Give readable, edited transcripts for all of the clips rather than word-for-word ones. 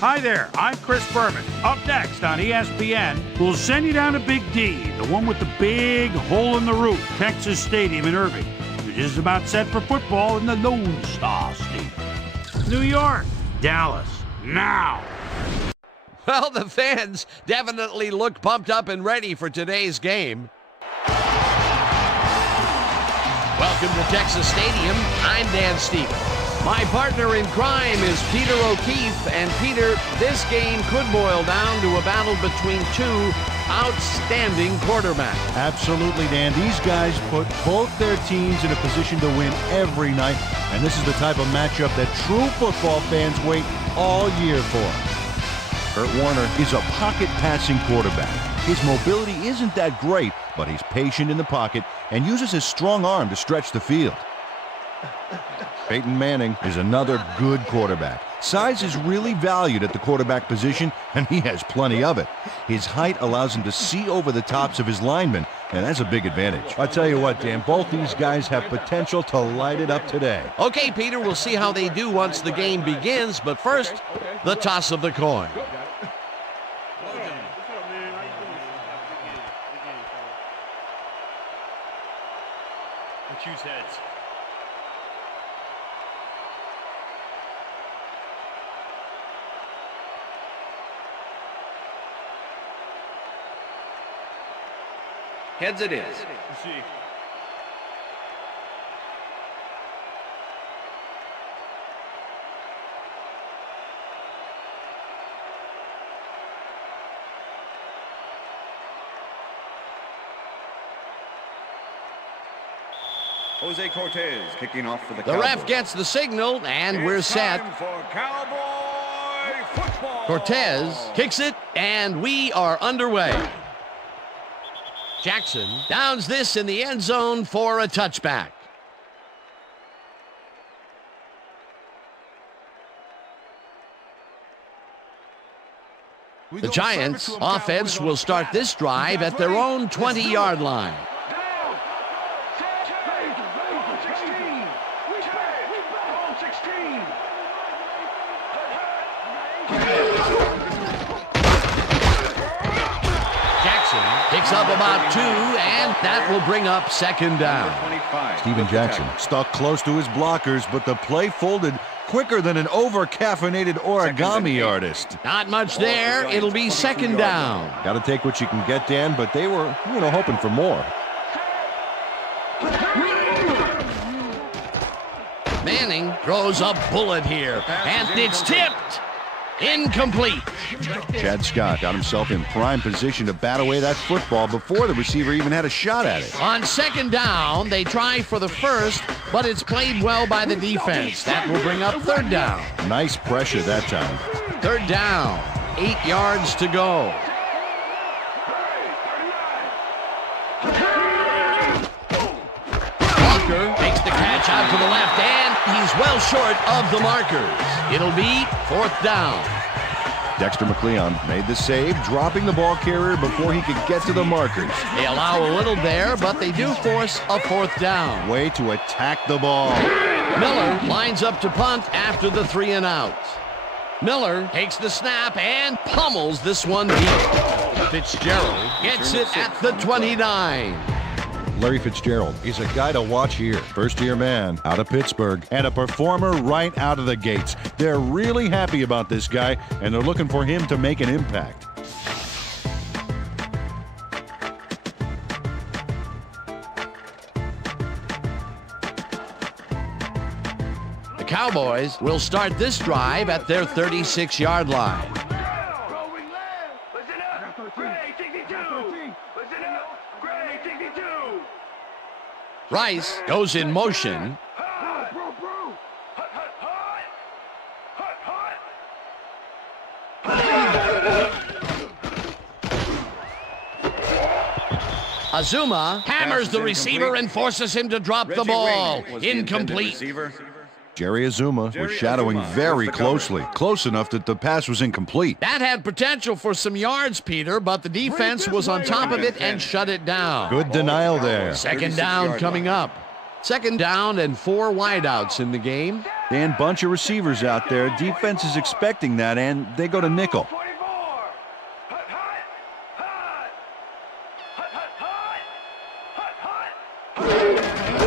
Hi there, I'm Chris Berman. Up next on ESPN, we'll send you down to Big D, the one with the big hole in the roof, Texas Stadium in Irving. You're just about set for football in the Lone Star State. New York, Dallas, now. Well, the fans definitely look pumped up and ready for today's game. Welcome to Texas Stadium. I'm Dan Stevens. My partner in crime is Peter O'Keefe. And Peter, this game could boil down to a battle between two outstanding quarterbacks. Absolutely, Dan. These guys put both their teams in a position to win every night. And this is the type of matchup that true football fans wait all year for. Kurt Warner is a pocket-passing quarterback. His mobility isn't that great, but he's patient in the pocket and uses his strong arm to stretch the field. Peyton Manning is another good quarterback. Size is really valued at the quarterback position, and he has plenty of it. His height allows him to see over the tops of his linemen, and that's a big advantage. I'll tell you what, Dan, both these guys have potential to light it up today. Okay, Peter, we'll see how they do once the game begins, but first, the toss of the coin. Choose heads. Heads it is. Jose Cortez kicking off for the Cowboys. The ref gets the signal, and we're set. For Cowboy football. Cortez kicks it, and we are underway. Jackson downs this in the end zone for a touchback. The Giants' offense will start this drive at their own 20-yard line. Picks up about 2, and that will bring up second down. Steven Jackson stuck close to his blockers, but the play folded quicker than an over-caffeinated origami artist. Not much there. It'll be second down. Got to take what you can get, Dan, but they were, hoping for more. Manning throws a bullet here, and it's tipped. Incomplete. Chad Scott got himself in prime position to bat away that football before the receiver even had a shot at it. On second down, they try for the first, but it's played well by the defense. That will bring up third down. Nice pressure that time. Third down, 8 yards to go. Walker makes the catch out to the left, and he's well short of the markers. It'll be fourth down. Dexter McLeon made the save, dropping the ball carrier before he could get to the markers. They allow a little there, but they do force a fourth down. Way to attack the ball. Miller lines up to punt after the 3 and out. Miller takes the snap and pummels this one deep. Fitzgerald gets it at the 29. Larry Fitzgerald is a guy to watch here. First-year man out of Pittsburgh and a performer right out of the gates. They're really happy about this guy, and they're looking for him to make an impact. The Cowboys will start this drive at their 36-yard line. Rice goes in motion. Azuma hammers the receiver and forces him to drop the ball. Incomplete. Jerry Azuma was shadowing very closely, close enough that the pass was incomplete. That had potential for some yards, Peter, but the defense was on top of it and shut it down. Good denial there. Second down coming up. Second down and 4 wideouts in the game. Dan, bunch of receivers out there. Defense is expecting that, and they go to nickel.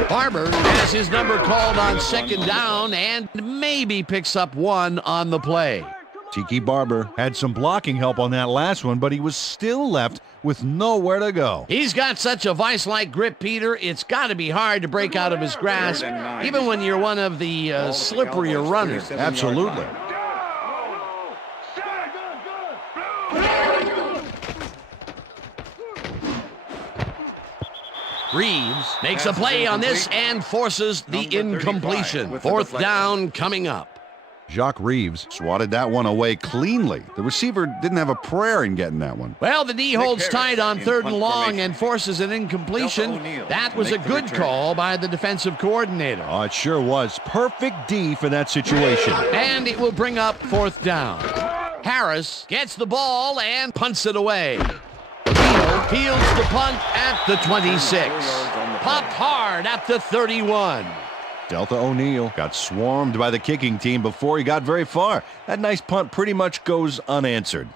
Barber has his number called on second down and maybe picks up one on the play. Tiki Barber had some blocking help on that last one, but he was still left with nowhere to go. He's got such a vice-like grip, Peter. It's got to be hard to break out of his grasp, even when you're one of the slipperier runners. Absolutely. Reeves makes a play on this and forces the incompletion. Fourth down coming up. Jacques Reeves swatted that one away cleanly. The receiver didn't have a prayer in getting that one. Well, the D holds tight on third and long and forces an incompletion. That was a good call by the defensive coordinator. Oh, it sure was. Perfect D for that situation. And it will bring up fourth down. Harris gets the ball and punts it away. Peels the punt at the 26. Popped hard at the 31. Delta O'Neal got swarmed by the kicking team before he got very far. That nice punt pretty much goes unanswered.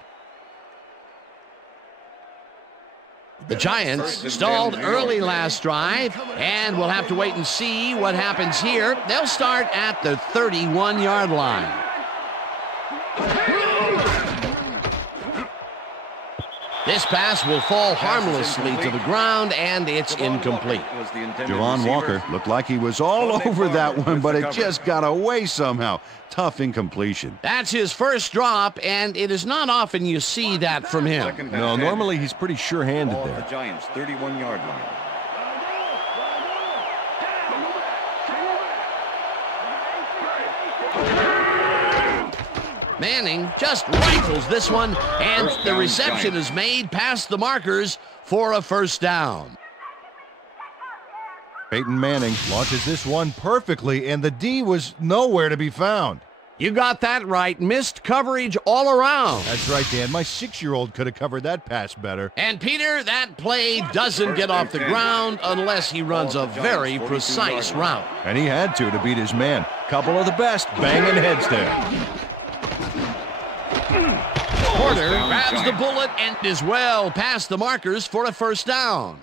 The Giants stalled early last drive, and we'll have to wait and see what happens here. They'll start at the 31-yard line. This pass will fall harmlessly to the ground, and it's incomplete. Javon Walker looked like he was all over that one, but it just got away somehow. Tough incompletion. That's his first drop, and it is not often you see that from him. No, normally he's pretty sure-handed there. The Giants' 31-yard line. Manning just rifles this one, and the reception is made past the markers for a first down. Peyton Manning launches this one perfectly, and the D was nowhere to be found. You got that right. Missed coverage all around. That's right, Dan. My 6-year-old could have covered that pass better. And, Peter, that play doesn't get off the ground unless he runs a very precise route. And he had to beat his man. Couple of the best banging heads there. Porter grabs the bullet and is well past the markers for a first down.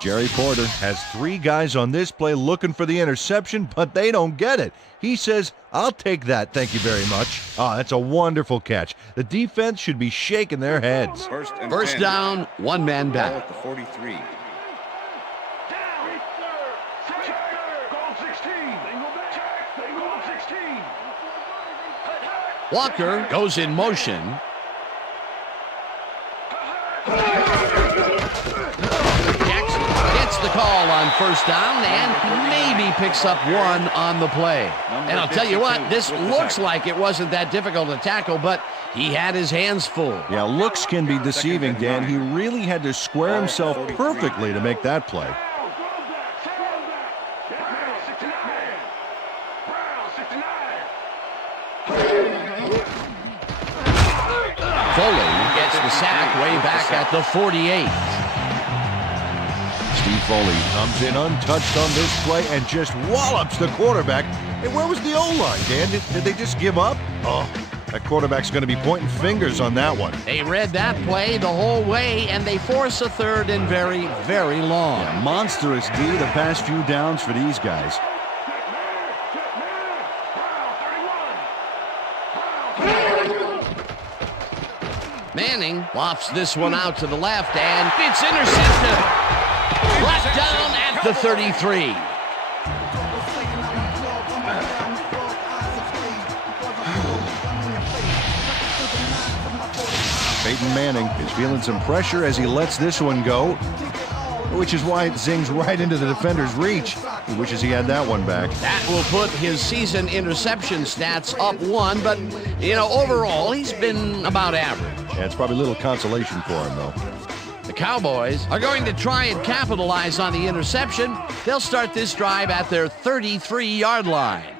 Jerry Porter has 3 guys on this play looking for the interception, but they don't get it. He says, "I'll take that, thank you very much." Oh, that's a wonderful catch. The defense should be shaking their heads. First down, one man back. Ball at the 43. Walker goes in motion. Jackson gets the call on first down and maybe picks up one on the play. And I'll tell you what, this looks like it wasn't that difficult to tackle, but he had his hands full. Yeah, looks can be deceiving, Dan. He really had to square himself perfectly to make that play. Foley gets the sack way back at the 48. Steve Foley comes in untouched on this play and just wallops the quarterback. Hey, where was the O-line, Dan? Did they just give up? Oh, that quarterback's going to be pointing fingers on that one. They read that play the whole way, and they force a third and very, very long. Yeah, monstrous D the past few downs for these guys. Manning lofts this one out to the left, and it's intercepted. Brought down at the 33. Peyton Manning is feeling some pressure as he lets this one go, which is why it zings right into the defender's reach. He wishes he had that one back. That will put his season interception stats up 1, but, overall, he's been about average. Yeah, it's probably a little consolation for him, though. The Cowboys are going to try and capitalize on the interception. They'll start this drive at their 33-yard line.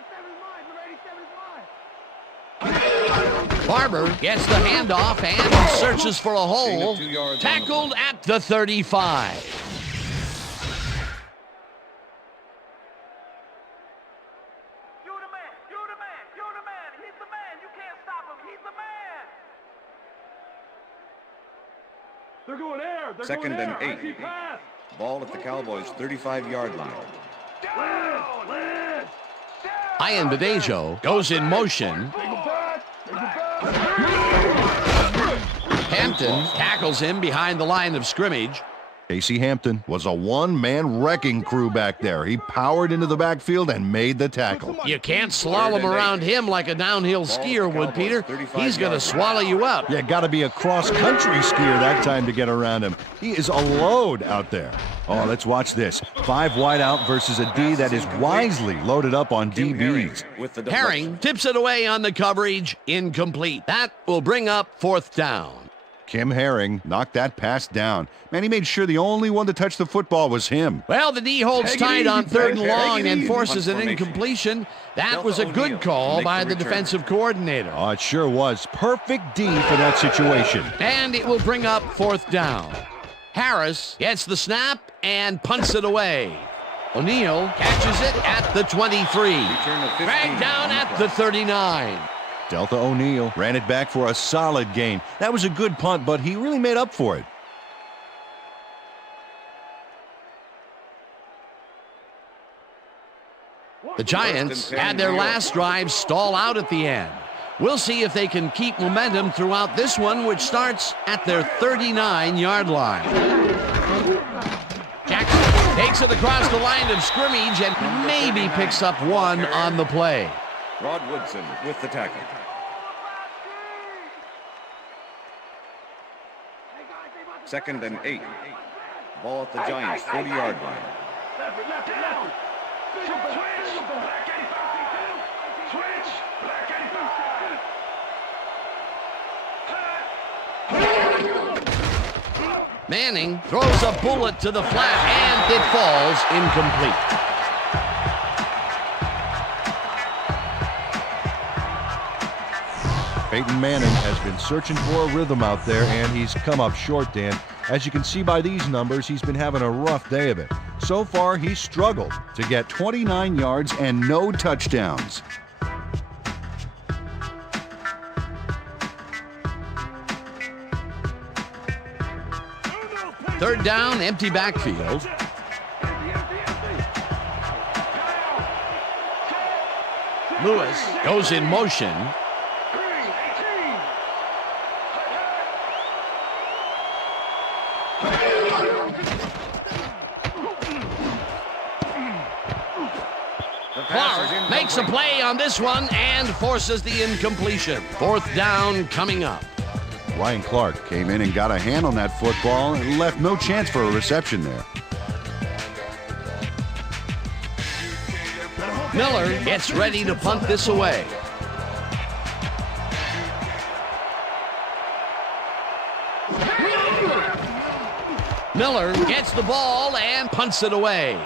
Barber gets the handoff and searches for a hole. Tackled at the 35. Second and 8. Ball at the Cowboys' 35-yard line. Ian Badejo goes in motion. Hampton tackles him behind the line of scrimmage. Casey Hampton was a one-man wrecking crew back there. He powered into the backfield and made the tackle. You can't slalom around him like a downhill skier would, Peter. He's going to swallow you up. You got to be a cross-country skier that time to get around him. He is a load out there. Oh, let's watch this. 5 wide out versus a D that is wisely loaded up on DBs. Herring tips it away on the coverage. Incomplete. That will bring up 4th down. Kim Herring knocked that pass down. Man, he made sure the only one to touch the football was him. Well, the D holds tight on 3rd and long and forces an incompletion. That was a good call by the defensive coordinator. Oh, it sure was. Perfect D for that situation. And it will bring up 4th down. Harris gets the snap and punts it away. O'Neal catches it at the 23. Dragged down at the 39. Delta O'Neal ran it back for a solid gain. That was a good punt, but he really made up for it. The Giants had their last drive stall out at the end. We'll see if they can keep momentum throughout this one, which starts at their 39-yard line. Jackson takes it across the line of scrimmage and maybe picks up 1 on the play. Rod Woodson with the tackle. Second and 8. Ball at the Giants' 40-yard line. Manning throws a bullet to the flat and it falls incomplete. Peyton Manning has been searching for a rhythm out there, and he's come up short, Dan. As you can see by these numbers, he's been having a rough day of it. So far, he's struggled to get 29 yards and no touchdowns. Third down, empty backfield. Lewis goes in motion. Clark makes a play on this one and forces the incompletion. 4th down coming up. Ryan Clark came in and got a hand on that football and left no chance for a reception there. Miller gets ready to punt this away. Miller gets the ball and punts it away.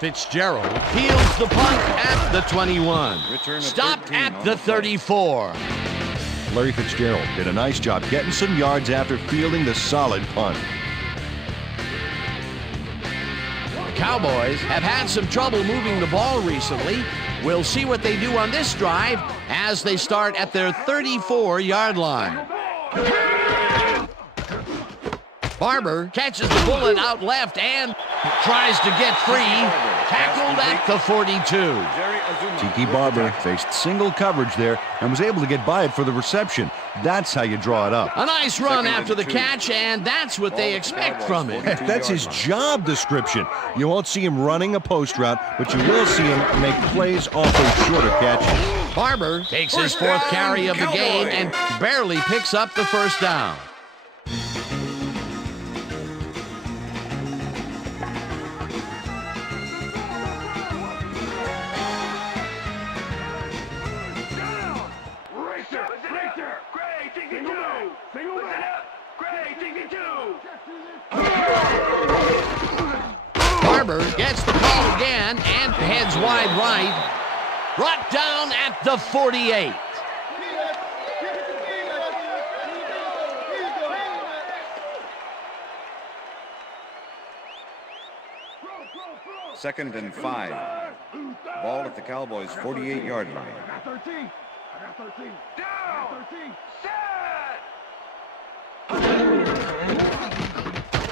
Fitzgerald fields the punt at the 21. Stopped at the 34. Larry Fitzgerald did a nice job getting some yards after fielding the solid punt. The Cowboys have had some trouble moving the ball recently. We'll see what they do on this drive as they start at their 34-yard line. Barber catches the bullet out left and tries to get free. Tackled at the 42. Tiki Barber faced single coverage there and was able to get by it for the reception. That's how you draw it up. A nice run after the catch, and that's what they expect from him. That's his job description. You won't see him running a post route, but you will see him make plays off those shorter catches. Barber takes his 4th carry of the game and barely picks up the 1st down. Barber gets the call again and heads wide right. Brought down at the 48. Second and 5. Ball at the Cowboys' 48-yard line.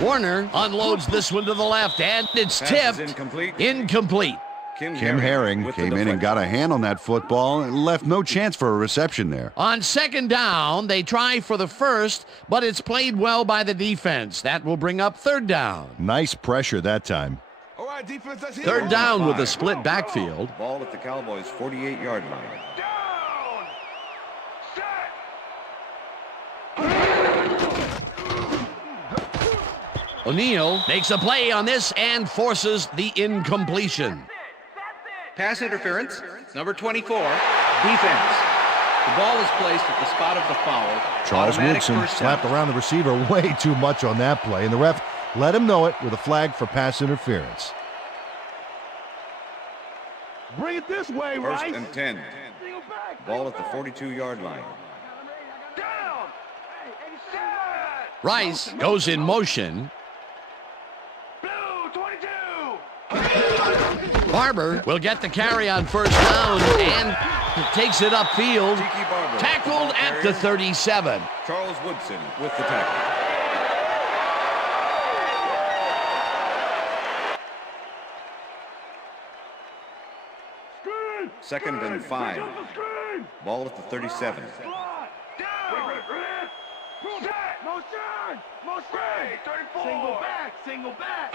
Warner unloads this one to the left, and it's tipped. Incomplete. Kim Herring came in and got a hand on that football and left no chance for a reception there. On second down, they try for the first, but it's played well by the defense. That will bring up third down. Nice pressure that time. All right, defense, that's it. Third down with a split backfield. Ball at the Cowboys' 48-yard line. Down. Set. O'Neal makes a play on this and forces the incompletion. Pass interference, number 24, defense. The ball is placed at the spot of the foul. Charles Automatic Woodson first slapped down. around the receiver way too much on that play, and the ref let him know it with a flag for pass interference. Bring it this way, First Rice. and 10. Ball at the 42-yard line. Down. Set. Rice goes in motion. Blue, 22. Barber will get the carry on first down and takes it upfield. Tiki Barber. Tackled at the 37. Charles Woodson with the tackle. Screen. Second and 5. Jump the screen. Ball at the 37. Slot. Down. Set. Motion. Motion. 34. Single back. Single back.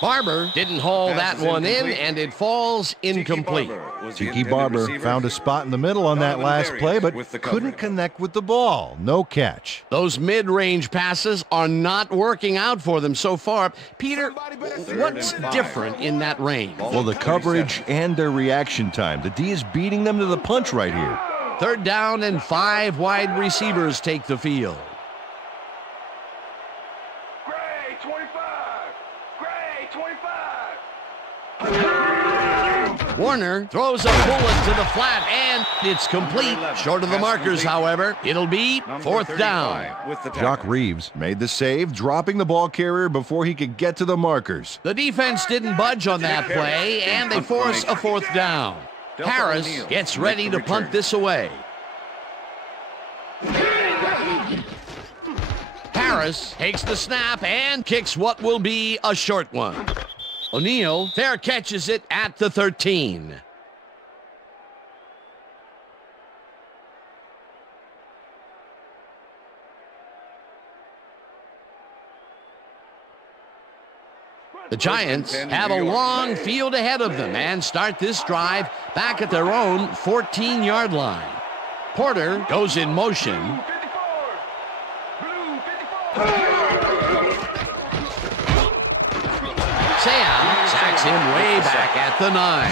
Barber didn't haul that Pass is one in, incomplete. and it falls incomplete. Tiki Barber found a spot in the middle on that last play, but couldn't connect with the ball. No catch. Those mid-range passes are not working out for them so far. Peter, what's different in that range? Well, the coverage and their reaction time. The D is beating them to the punch right here. Third down and 5 wide receivers take the field. Gray, 25. Gray, 25. Warner throws a bullet to the flat, and it's complete. Short of the markers, however. It'll be fourth down. With the Jock tackle. Reeves made the save, dropping the ball carrier before he could get to the markers. The defense didn't budge on that play, and they force a fourth down. Harris gets ready to punt this away. Harris takes the snap and kicks what will be a short one. O'Neal fair catches it at the 13. The Giants have a long field ahead of them and start this drive back at their own 14-yard line. Porter goes in motion. 54. Blue, 54. Sam sacks him way back at the 9.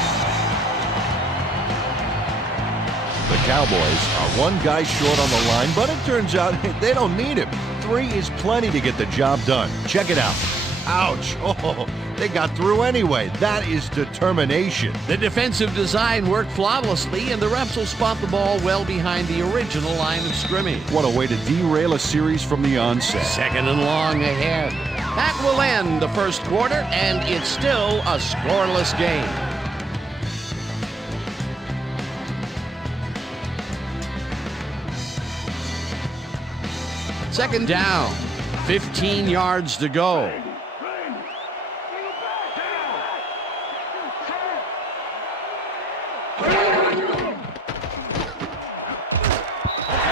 The Cowboys are one guy short on the line, but it turns out they don't need him. 3 is plenty to get the job done. Check it out. Ouch. Oh, they got through anyway. That is determination. The defensive design worked flawlessly, and the refs will spot the ball well behind the original line of scrimmage. What a way to derail a series from the onset. Second and long ahead. That will end the first quarter, and it's still a scoreless game. Second down, 15 yards to go.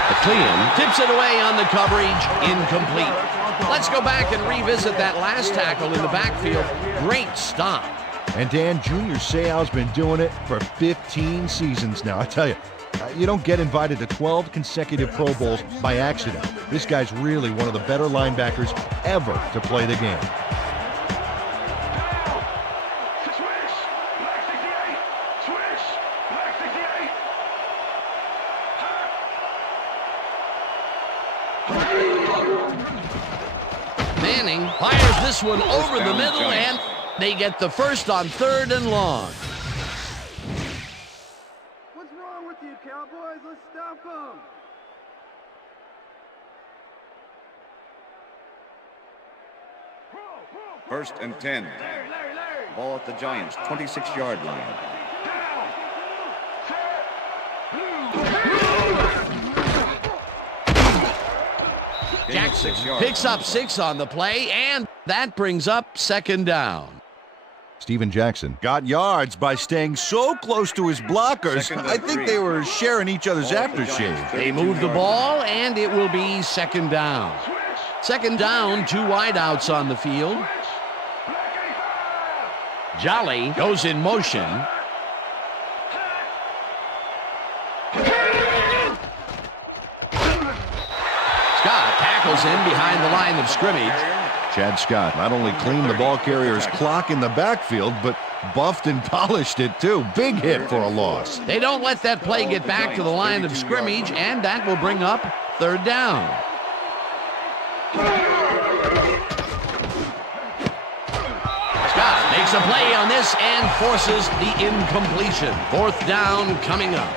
McLean tips it away on the coverage, incomplete. Let's go back and revisit that last tackle in the backfield. Great stop. And Dan, Junior Seau's been doing it for 15 seasons now. I tell you, you don't get invited to 12 consecutive Pro Bowls by accident. This guy's really one of the better linebackers ever to play the game. Swish. Black 68. Swish. Black 68. Manning fires this one over the middle, and they get the first on third and long. What's wrong with you, Cowboys? Let's stop them. First and 10. Ball at the Giants' 26-yard line. Jackson 6 yards. picks up 6 on the play, and that brings up second down. Steven Jackson got yards by staying so close to his blockers. Second and I think 3. they were sharing each other's Ball at the aftershave. Giants, They 32 move the yard ball, and it will be second down. Second down, 2 wideouts on the field. Jolly goes in motion. Scott tackles him behind the line of scrimmage. Chad Scott not only cleaned the ball carrier's clock in the backfield, but buffed and polished it too. Big hit for a loss. They don't let that play get back to the line of scrimmage, and that will bring up third down. Scott makes a play on this and forces the incompletion. Fourth down coming up.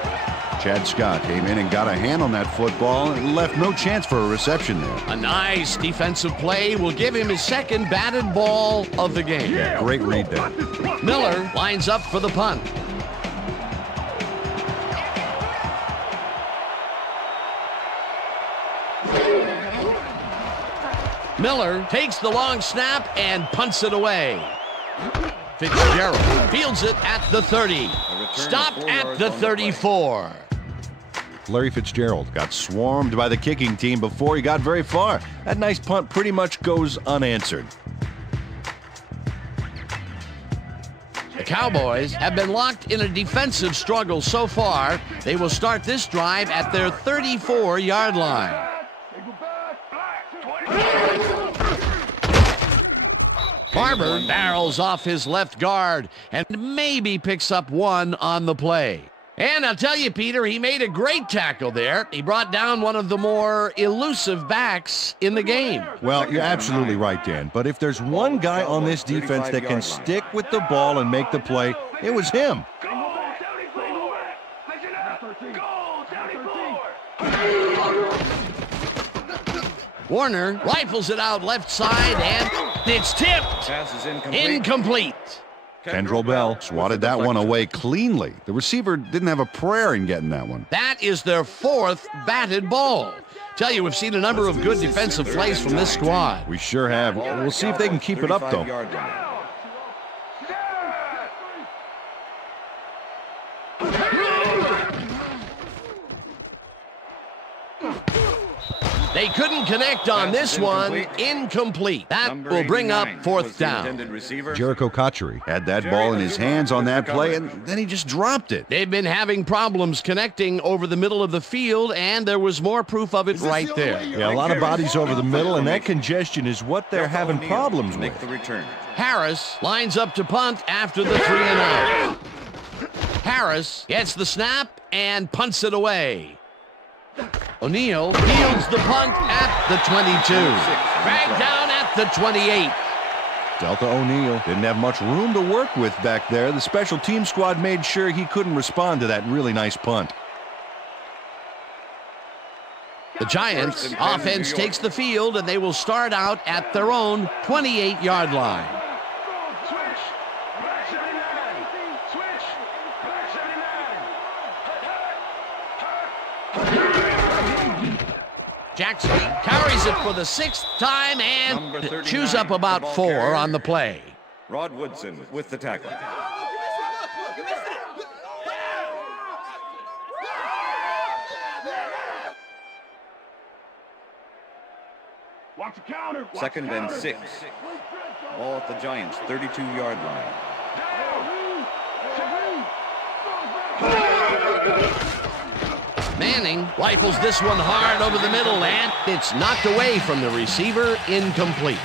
Chad Scott came in and got a hand on that football and left no chance for a reception there. A nice defensive play will give him his second batted ball of the game. Yeah, great read there. Miller lines up for the punt. Miller takes the long snap and punts it away. Fitzgerald fields it at the 30. Stopped at the 34. Larry Fitzgerald got swarmed by the kicking team before he got very far. That nice punt pretty much goes unanswered. The Cowboys have been locked in a defensive struggle so far. They will start this drive at their 34-yard line. Barber barrels off his left guard and maybe picks up 1 on the play. And I'll tell you, Peter, he made a great tackle there. He brought down one of the more elusive backs in the game. Well, you're absolutely right, Dan. But if there's one guy on this defense that can stick with the ball and make the play, it was him. Warner rifles it out left side, and it's tipped. Pass is incomplete. Incomplete. Kendrell Bell swatted that one away cleanly. The receiver didn't have a prayer in getting that one. That is their 4th batted ball. Tell you, we've seen a number of good defensive plays from this squad. We sure have. We'll see if they can keep it up, though. 35-yard line. They couldn't connect on this one. Incomplete. That will bring up 4th down. Jericho Cotchery had that ball in his hands on that play, and then he just dropped it. They've been having problems connecting over the middle of the field, and there was more proof of it right there. Yeah, a lot of bodies over the middle, and that congestion is what they're having problems Make with. the return. Harris lines up to punt after the 3 and out. Harris gets the snap and punts it away. O'Neal fields the punt at the 22. Dragged down at the 28. Delta O'Neal didn't have much room to work with back there. The special team squad made sure he couldn't respond to that really nice punt. The Giants offense takes the field, and they will start out at their own 28-yard line. Jackson carries it for the 6th time and chews up about 4 on the play. Rod Woodson with the tackle. Watch the counter. Second and 6. Ball at the Giants, 32-yard line. Manning rifles this one hard over the middle, and it's knocked away from the receiver. Incomplete.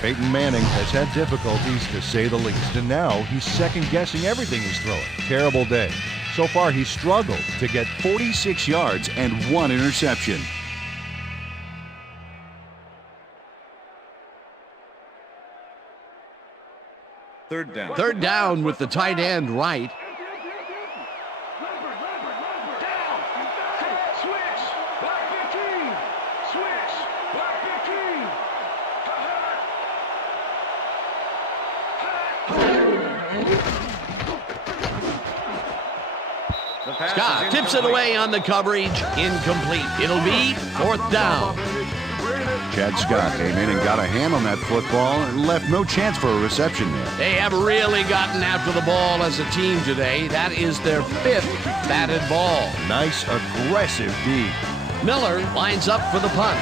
Peyton Manning has had difficulties, to say the least, and now he's second-guessing everything he's throwing. Terrible day. So far, he's struggled to get 46 yards and 1 interception. Third down. Third down with the tight end right. Scott tips it away on the coverage. Incomplete. It'll be 4th down. Chad Scott came in and got a hand on that football and left no chance for a reception there. They have really gotten after the ball as a team today. That is their 5th batted ball. Nice, aggressive D. Miller lines up for the punt.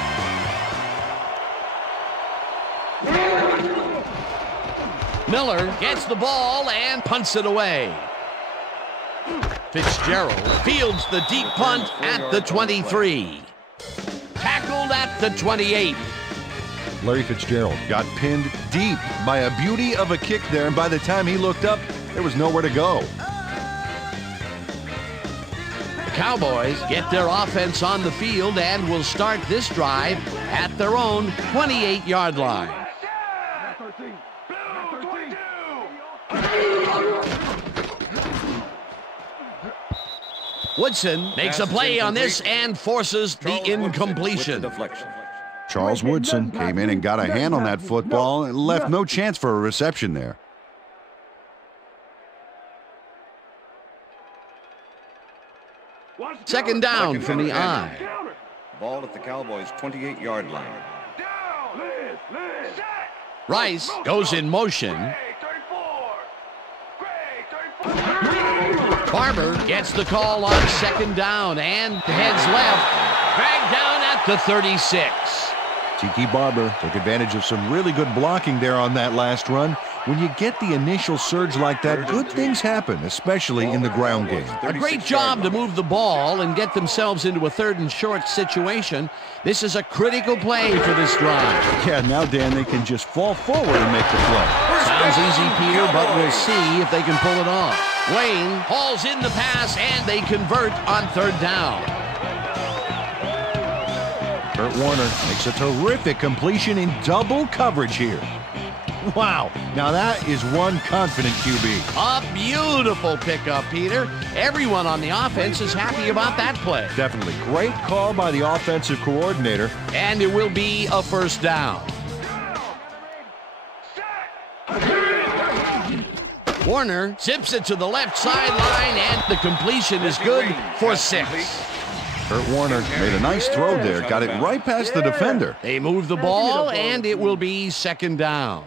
Miller gets the ball and punts it away. Fitzgerald fields the deep punt at the 23. Tackled at the 28. Larry Fitzgerald got pinned deep by a beauty of a kick there, and by the time he looked up, there was nowhere to go. The Cowboys get their offense on the field and will start this drive at their own 28-yard line. Woodson makes a play on this and forces the incompletion. Charles Woodson came in and got a hand on that football and left no chance for a reception there. Second down from the I. Ball at the Cowboys' 28-yard line. Rice goes in motion. Barber gets the call on second down and heads left. Dragged down at the 36. Tiki Barber took advantage of some really good blocking there on that last run. When you get the initial surge like that, good things happen, especially in the ground game. A great job to move the ball and get themselves into a 3rd and short situation. This is a critical play for this drive. Yeah, now, Dan, they can just fall forward and make the play. Sounds easy, Peter, but we'll see if they can pull it off. Wayne hauls in the pass, and they convert on 3rd down. Kurt Warner makes a terrific completion in double coverage here. Wow, now that is one confident QB. A beautiful pickup, Peter. Everyone on the offense is happy about that play. Definitely. Great call by the offensive coordinator. And it will be a 1st down. Warner zips it to the left sideline, and the completion is good for 6. Kurt Warner made a nice throw there, got it right past the defender. They move the ball, and it will be 2nd down.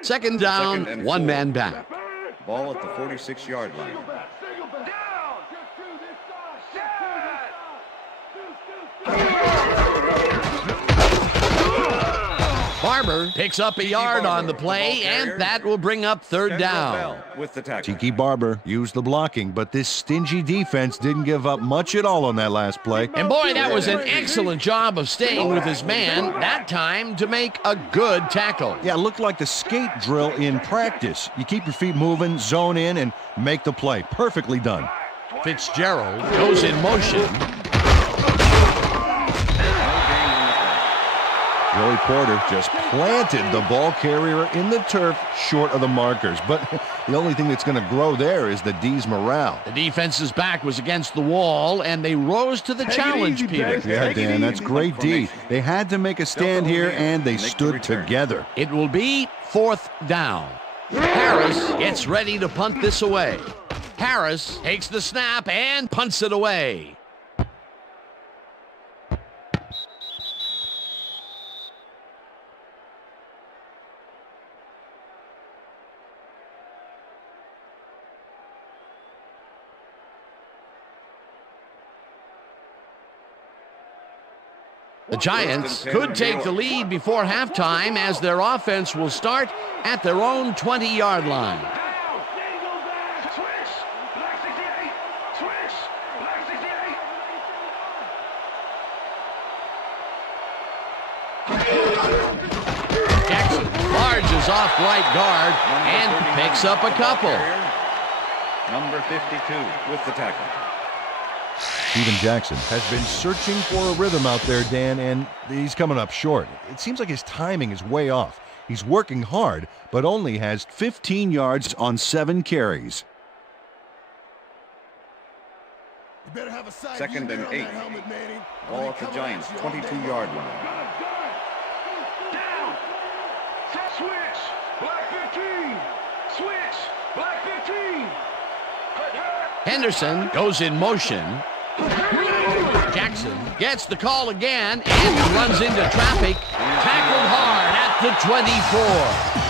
Second down, one man back. Ball at the 46-yard line. Barber picks up a yard on the play, and that will bring up 3rd down. With the tackle. Tiki Barber used the blocking, but this stingy defense didn't give up much at all on that last play. And boy, that was an excellent job of staying with his man, that time to make a good tackle. Yeah, it looked like the skate drill in practice. You keep your feet moving, zone in, and make the play. Perfectly done. Fitzgerald goes in motion. Joey Porter just planted the ball carrier in the turf short of the markers. But the only thing that's going to grow there is the D's morale. The defense's back was against the wall, and they rose to the challenge, Peter. Yeah, Dan, that's great D. They had to make a stand here, and they stood together. It will be 4th down. Harris gets ready to punt this away. Harris takes the snap and punts it away. The Giants could take the lead before halftime as their offense will start at their own 20-yard line. Jackson larges off right guard and picks up a couple. Number 52 with the tackle. Steven Jackson has been searching for a rhythm out there, Dan, and he's coming up short. It seems like his timing is way off. He's working hard, but only has 15 yards on 7 carries. You better have a side 2nd and 8. Ball at the Giants' 22-yard line. Switch. Black 15. Switch. Black 15. Henderson goes in motion. Jackson gets the call again and runs into traffic. Tackled hard at the 24.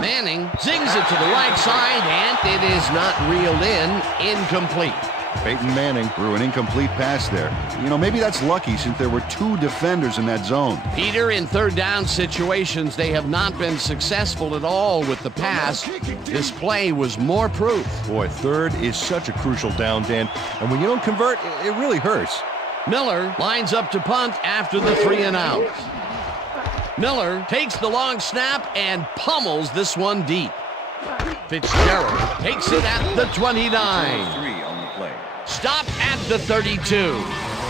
Manning zings it to the right side, and it is not reeled in. Incomplete. Peyton Manning threw an incomplete pass there. You know, maybe that's lucky since there were two defenders in that zone. Peter, in third down situations, they have not been successful at all with the pass. This play was more proof. Boy, third is such a crucial down, Dan. And when you don't convert, it really hurts. Miller lines up to punt after the 3-and-out. Miller takes the long snap and pummels this one deep. Fitzgerald takes it at the 29. 3 on the play. Stop at the 32.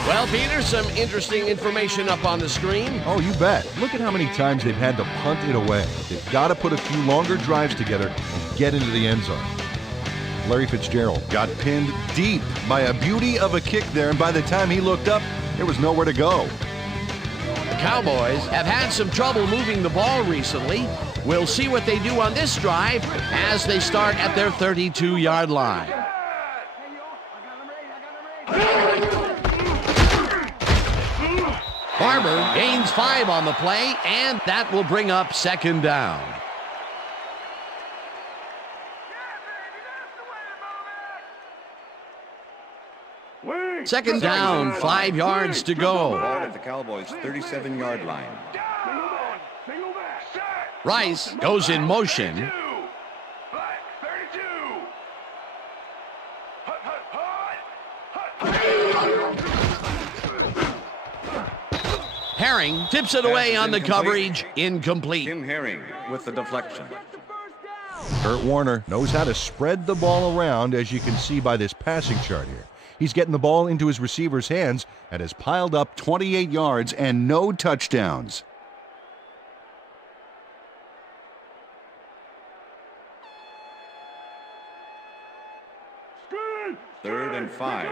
Well, Peter, some interesting information up on the screen. Oh, you bet. Look at how many times they've had to punt it away. They've got to put a few longer drives together and get into the end zone. Larry Fitzgerald got pinned deep by a beauty of a kick there, and by the time he looked up, there was nowhere to go. The Cowboys have had some trouble moving the ball recently. We'll see what they do on this drive as they start at their 32-yard line. Barber gains 5 on the play, and that will bring up second down. Second down, 5 yards to go. Ball at the Cowboys' 37-yard line. Rice goes in motion. Herring tips it away on the coverage. Incomplete. Tim Herring with the deflection. Kurt Warner knows how to spread the ball around, as you can see by this passing chart here. He's getting the ball into his receiver's hands and has piled up 28 yards and no touchdowns. Third and 5.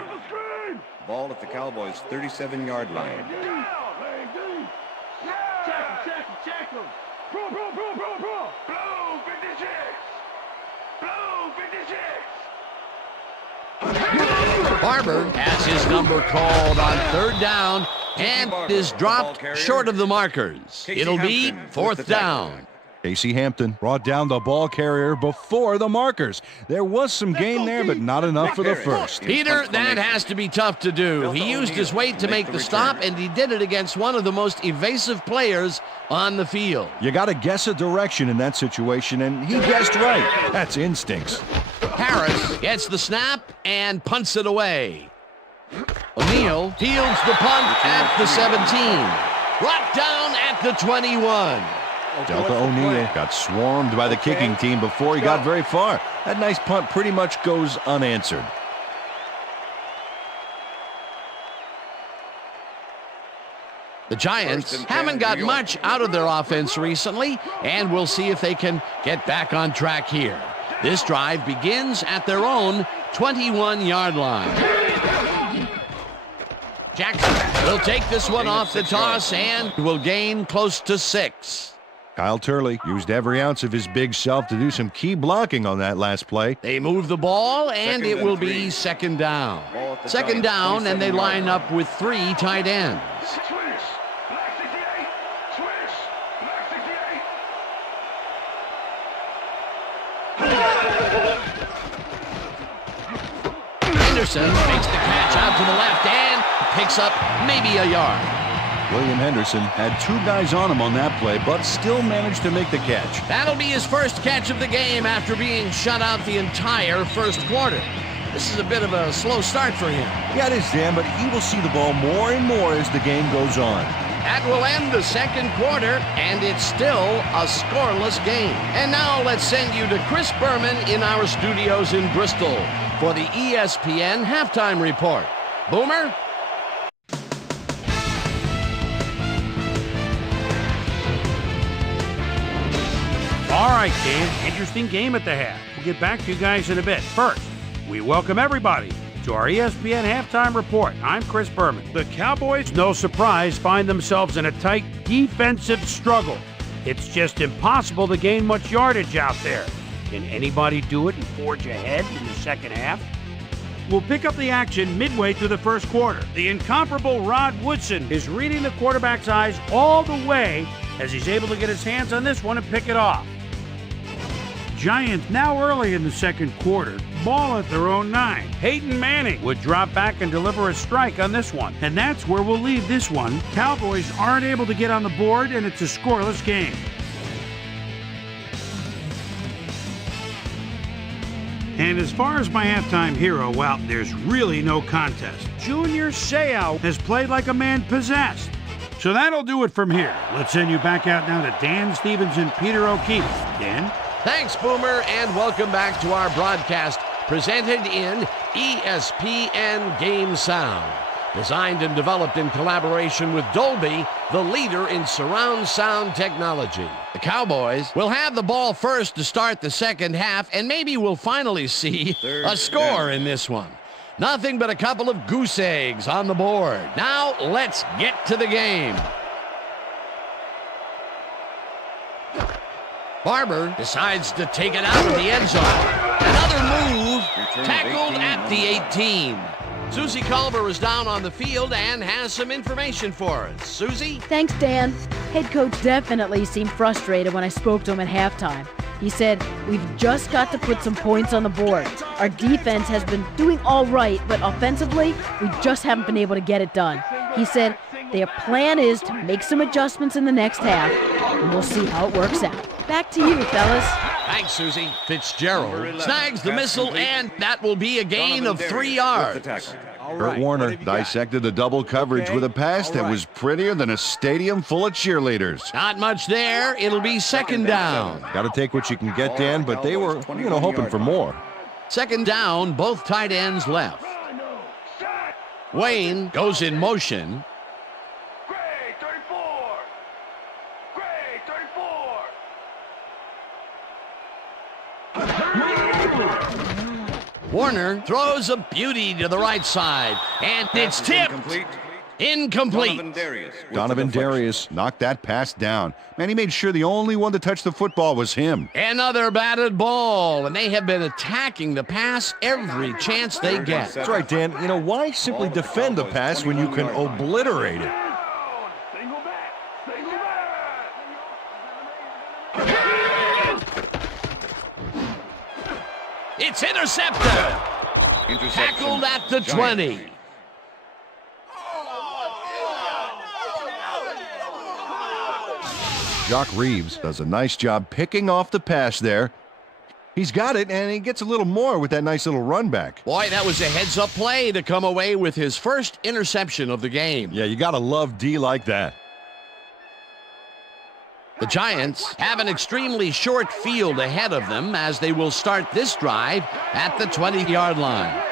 Ball at the Cowboys' 37-yard line. Check him. Bro. Blow 56. Blow 56. Barber has his number called on third down and is dropped short of the markers. It'll be fourth down. Casey Hampton brought down the ball carrier before the markers. There was some gain there, but not enough for the first. Peter, that has to be tough to do. He used his weight to make the stop, and he did it against one of the most evasive players on the field. You got to guess a direction in that situation, and he guessed right. That's instincts. Harris gets the snap and punts it away. O'Neal fields the punt at the 17. Brought down at the 21. Delta O'Neal got swarmed by the kicking team before he got very far. That nice punt pretty much goes unanswered. The Giants haven't got much out of their offense recently, and we'll see if they can get back on track here. This drive begins at their own 21-yard line. Jackson will take this one off the toss and will gain close to 6. Kyle Turley used every ounce of his big self to do some key blocking on that last play. They move the ball, and it will be second down. Second down, and they line up with 3 tight ends. Henderson makes the catch out to the left and picks up maybe a yard. William Henderson had two guys on him on that play, but still managed to make the catch. That'll be his first catch of the game after being shut out the entire first quarter. This is a bit of a slow start for him. Yeah, it is, Dan, but he will see the ball more and more as the game goes on. That will end the second quarter, and it's still a scoreless game. And now let's send you to Chris Berman in our studios in Bristol for the ESPN Halftime Report. Boomer? All right, Dan, interesting game at the half. We'll get back to you guys in a bit. First, we welcome everybody to our ESPN Halftime Report. I'm Chris Berman. The Cowboys, no surprise, find themselves in a tight defensive struggle. It's just impossible to gain much yardage out there. Can anybody do it and forge ahead in the second half? We'll pick up the action midway through the first quarter. The incomparable Rod Woodson is reading the quarterback's eyes all the way as he's able to get his hands on this one and pick it off. Giants now early in the second quarter, ball at their own 9. Peyton Manning would drop back and deliver a strike on this one. And that's where we'll leave this one. Cowboys aren't able to get on the board, and it's a scoreless game. And as far as my halftime hero, well, there's really no contest. Junior Seau has played like a man possessed. So that'll do it from here. Let's send you back out now to Dan Stevens and Peter O'Keefe. Dan? Thanks, Boomer, and welcome back to our broadcast presented in ESPN Game Sound. Designed and developed in collaboration with Dolby, the leader in surround sound technology. The Cowboys will have the ball first to start the second half, and maybe we'll finally see a score in this one. Nothing but a couple of goose eggs on the board. Now, let's get to the game. Barber decides to take it out of the end zone. Another move, tackled at the 18. Susie Culver is down on the field and has some information for us. Susie? Thanks, Dan. Head coach definitely seemed frustrated when I spoke to him at halftime. He said, "We've just got to put some points on the board. Our defense has been doing all right, but offensively, we just haven't been able to get it done." He said, "Their plan is to make some adjustments in the next half, and we'll see how it works out." Back to you, fellas. Thanks, Susie. Fitzgerald snags the missile, and that will be a gain of 3 yards. Kurt Warner dissected the double coverage with a pass that was prettier than a stadium full of cheerleaders. Not much there. It'll be second down. Got to take what you can get, Dan, but they were, hoping for more. Second down, both tight ends left. Wayne goes in motion. Warner throws a beauty to the right side, and it's tipped. Incomplete. Donovan Darius knocked that pass down. Man, he made sure the only one to touch the football was him. Another batted ball, and they have been attacking the pass every chance they get. That's right, Dan. Why simply defend the pass when you can obliterate it? It's intercepted. Tackled at the 20. Jock Reeves does a nice job picking off the pass there. He's got it, and he gets a little more with that nice little run back. Boy, that was a heads-up play to come away with his first interception of the game. Yeah, you got to love D like that. The Giants have an extremely short field ahead of them as they will start this drive at the 20-yard line.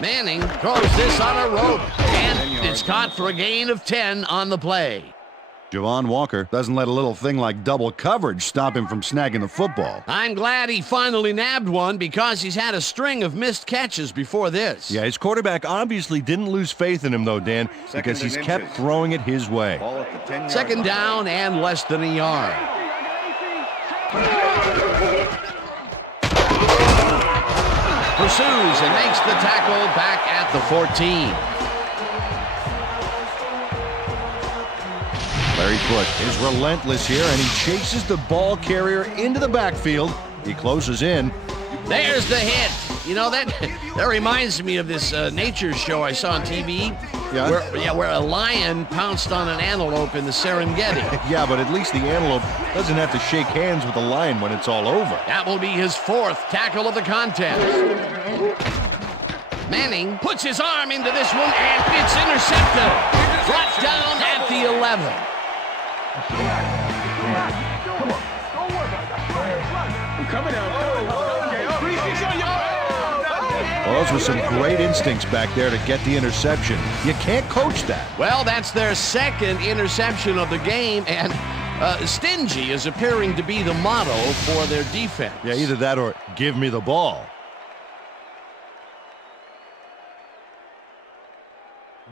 Manning throws this on a rope, and it's caught for a gain of 10 on the play. Javon Walker doesn't let a little thing like double coverage stop him from snagging the football. I'm glad he finally nabbed one because he's had a string of missed catches before this. Yeah, his quarterback obviously didn't lose faith in him, though, Dan, because he's kept throwing it his way. Second down and less than a yard. Pursues and makes the tackle back at the 14. Larry Foote is relentless here, and he chases the ball carrier into the backfield. He closes in. There's the hit. You know, that reminds me of this nature show I saw on TV. Yeah? Where a lion pounced on an antelope in the Serengeti. Yeah, but at least the antelope doesn't have to shake hands with the lion when it's all over. That will be his 4th tackle of the contest. Manning puts his arm into this one, and it's intercepted. Brought down at the 11. Well, those were some great instincts back there to get the interception. You can't coach that. Well, that's their 2nd interception of the game, and stingy is appearing to be the motto for their defense. Yeah, either that or give me the ball.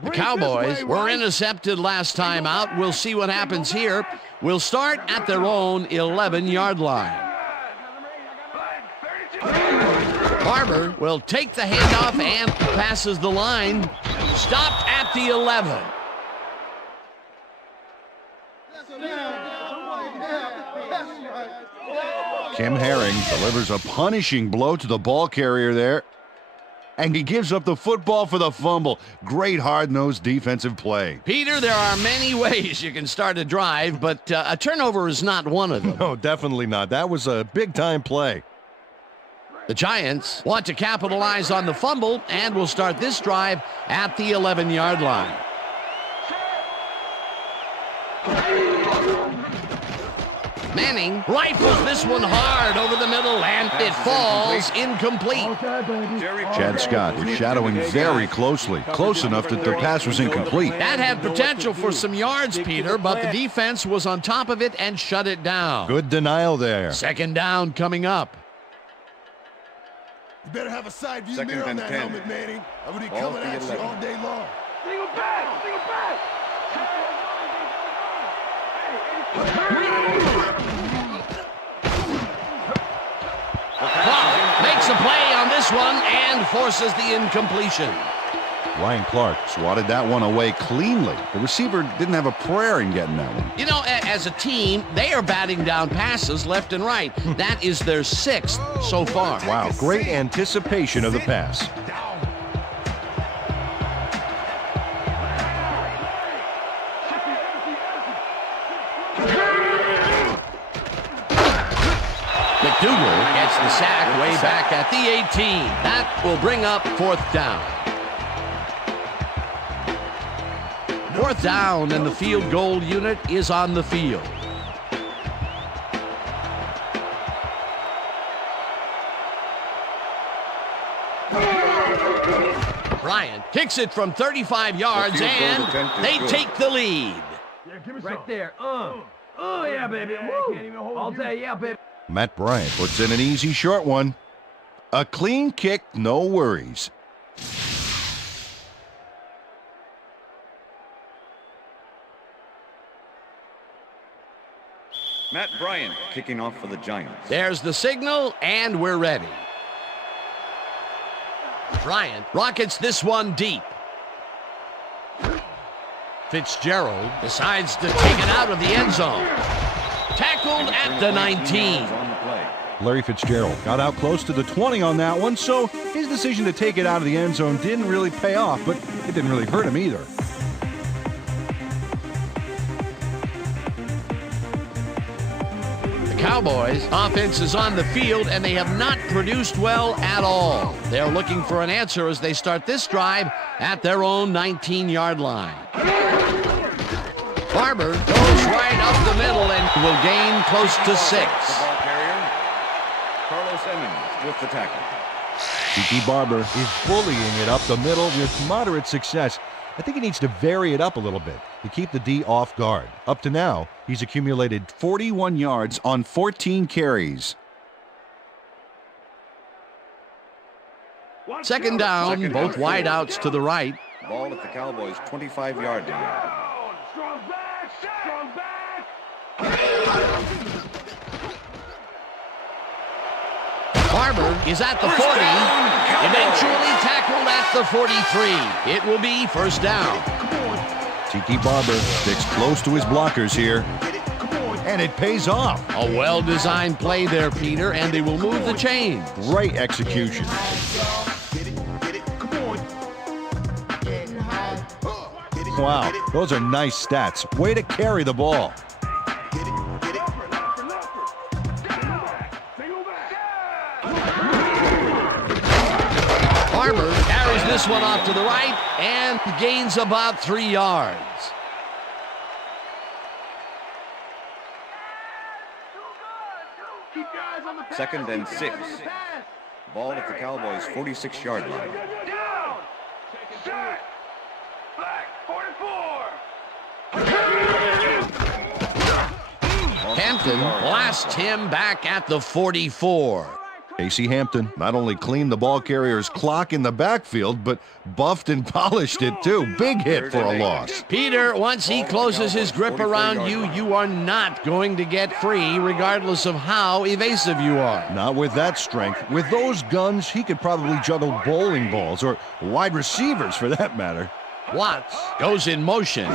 The Cowboys were intercepted last time out. We'll see what happens here. We'll start at their own 11-yard line. Barber will take the handoff and passes the line. Stopped at the 11. Kim Herring delivers a punishing blow to the ball carrier there. And he gives up the football for the fumble. Great hard-nosed defensive play. Peter, there are many ways you can start a drive, but a turnover is not one of them. No, definitely not. That was a big-time play. The Giants want to capitalize on the fumble and will start this drive at the 11-yard line. Manning rifles this one hard over the middle, and it falls incomplete. Chad Scott was shadowing very closely, close enough that the pass was incomplete. That had potential for some yards, Peter, but the defense was on top of it and shut it down. Good denial there. 2nd down coming up. You better have a side view 2nd mirror on and that 10. helmet, Manning. I'm gonna be Ball coming at at the you 11. all day long. Single back! Single back! Clark makes a play on this one and forces the incompletion. Ryan Clark swatted that one away cleanly. The receiver didn't have a prayer in getting that one. You know, as a team, they are batting down passes left and right. That is their 6th so far. Wow, great anticipation of the pass. McDougal gets the sack way back at the 18. That will bring up 4th down. 4th down, and the field goal unit is on the field. Bryant kicks it from 35 yards, and they take the lead. Right there. Yeah, baby. Woo. All day, yeah, baby. Matt Bryant puts in an easy short one. A clean kick, no worries. Matt Bryant kicking off for the Giants. There's the signal, and we're ready. Bryant rockets this one deep. Fitzgerald decides to take it out of the end zone. Tackled at the 19. Larry Fitzgerald got out close to the 20 on that one, so his decision to take it out of the end zone didn't really pay off, but it didn't really hurt him either. The Cowboys offense is on the field, and they have not produced well at all. They're looking for an answer as they start this drive at their own 19-yard line. Barber goes right up the middle and will gain close to 6. Ball carrier, Carlos Emmons with the tackle. Tiki Barber is bullying it up the middle with moderate success. I think he needs to vary it up a little bit to keep the D off guard. Up to now, he's accumulated 41 yards on 14 carries. 2nd down, both wideouts to the right. Ball at the Cowboys' 25-yard line. Strong back! Strong back! Barber is at the 40, eventually tackled at the 43. It will be 1st down. Tiki Barber sticks close to his blockers here. and it pays off. A well-designed play there, Peter, and they will move the chains. Great execution. Wow, those are nice stats. Way to carry the ball. Farmer carries this one off to the right and gains about 3 yards. Second and 6. Ball at the Cowboys' 46-yard line. Hampton blasts him back at the 44. Casey Hampton not only cleaned the ball carrier's clock in the backfield, but buffed and polished it too. Big hit for a loss. Peter, once he closes his grip around you, you are not going to get free, regardless of how evasive you are. Not with that strength. With those guns, he could probably juggle bowling balls, or wide receivers for that matter. Watts goes in motion.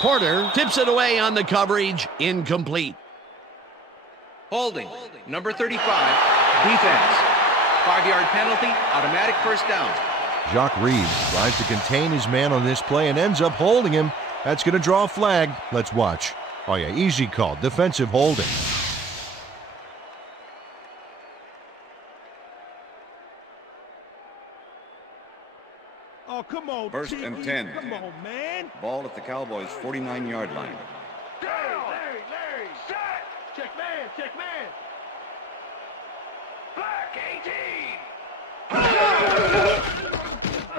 Porter tips it away on the coverage, incomplete. Holding, number 35, defense. 5-yard penalty, automatic first down. Jacques Reeves tries to contain his man on this play and ends up holding him. That's going to draw a flag. Let's watch. Oh yeah, easy call, defensive holding. Oh, come on, First and 10. Come on, man. Ball at the Cowboys' 49-yard line. Down. Larry. Set. Check man. Black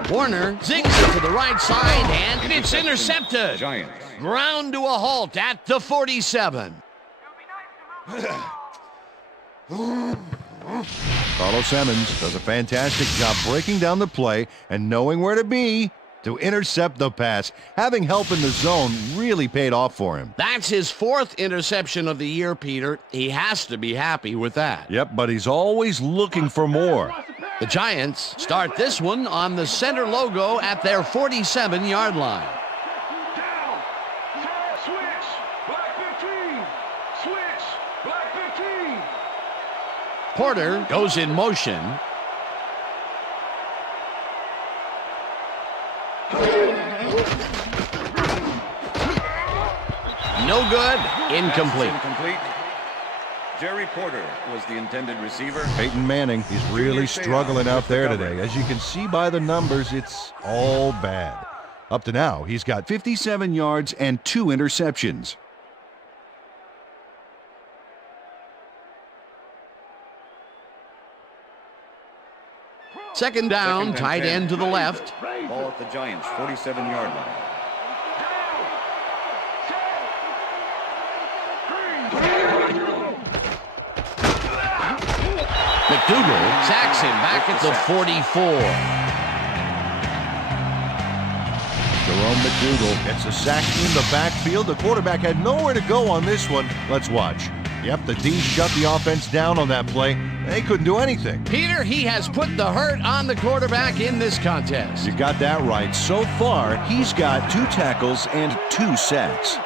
18. Warner zigs it to the right side, and it's intercepted. Giants. Ground to a halt at the 47. Carlos Emmons does a fantastic job breaking down the play and knowing where to be to intercept the pass. Having help in the zone really paid off for him. That's his 4th interception of the year, Peter. He has to be happy with that. Yep, but he's always looking for more. The Giants start this one on the center logo at their 47-yard line. Down. Switch. Black 15. Switch. Black 15. Porter goes in motion. No good. Incomplete. Jerry Porter was the intended receiver. Peyton Manning, he's really struggling out there today. As you can see by the numbers, it's all bad. Up to now, he's got 57 yards and 2 interceptions. Second down, and tight 10. end to the left. Ball at the Giants' 47-yard line. McDougal sacks him back at the 44. Jerome McDougal gets a sack in the backfield. The quarterback had nowhere to go on this one. Let's watch. Yep, the D shut the offense down on that play. They couldn't do anything. Peter, he has put the hurt on the quarterback in this contest. You got that right. So far, he's got 2 tackles and 2 sacks.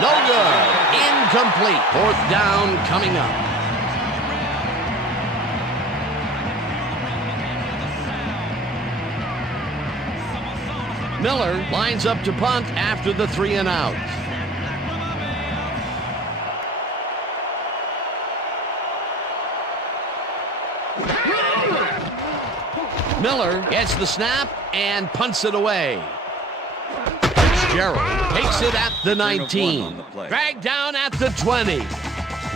No good. Incomplete. 4th down coming up. Miller lines up to punt after the 3 and out. Miller gets the snap and punts it away. Fitzgerald takes it at the 19. Dragged down at the 20.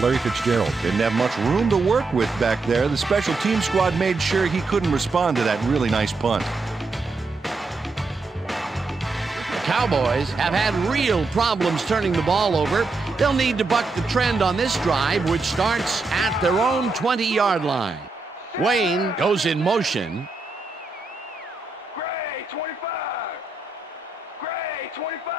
Larry Fitzgerald didn't have much room to work with back there. The special team squad made sure he couldn't respond to that really nice punt. The Cowboys have had real problems turning the ball over. They'll need to buck the trend on this drive, which starts at their own 20-yard line. Wayne goes in motion. Gray 25. Gray 25.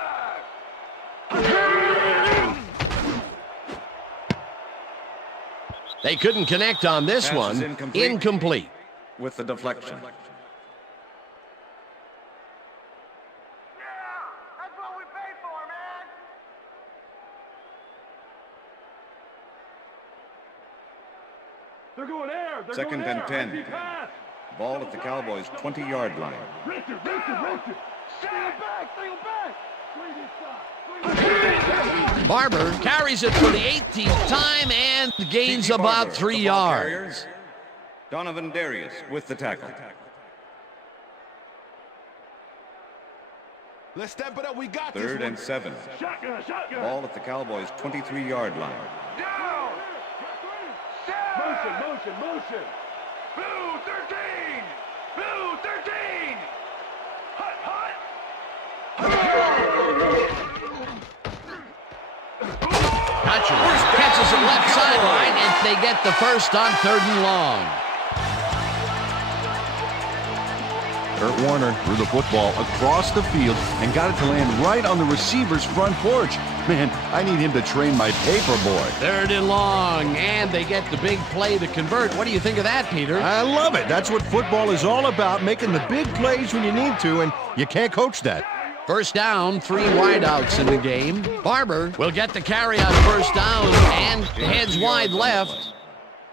They couldn't connect on this Pass one. is incomplete. Incomplete. With the deflection. They're going there. They're Second going and there. 10. Empty pass. Ball at the Cowboys' 20-yard line. Richard. Stay back. Swing Barber carries it for the 18th time and gains T.T. about Barber, 3 the ball yards. carriers. Donovan Darius with the tackle. Let's step it up. We got this. Third and 7. Shotgun. Ball at the Cowboys' 23-yard line. Down. Motion. Blue 13. Hot. Hutchins catches it left sideline, and they get the first on 3rd and long. Kurt Warner threw the football across the field and got it to land right on the receiver's front porch. Man, I need him to train my paper boy. 3rd and long, and they get the big play to convert. What do you think of that, Peter? I love it. That's what football is all about, making the big plays when you need to, and you can't coach that. First down, 3 wideouts in the game. Barber will get the carry on first down and heads wide left.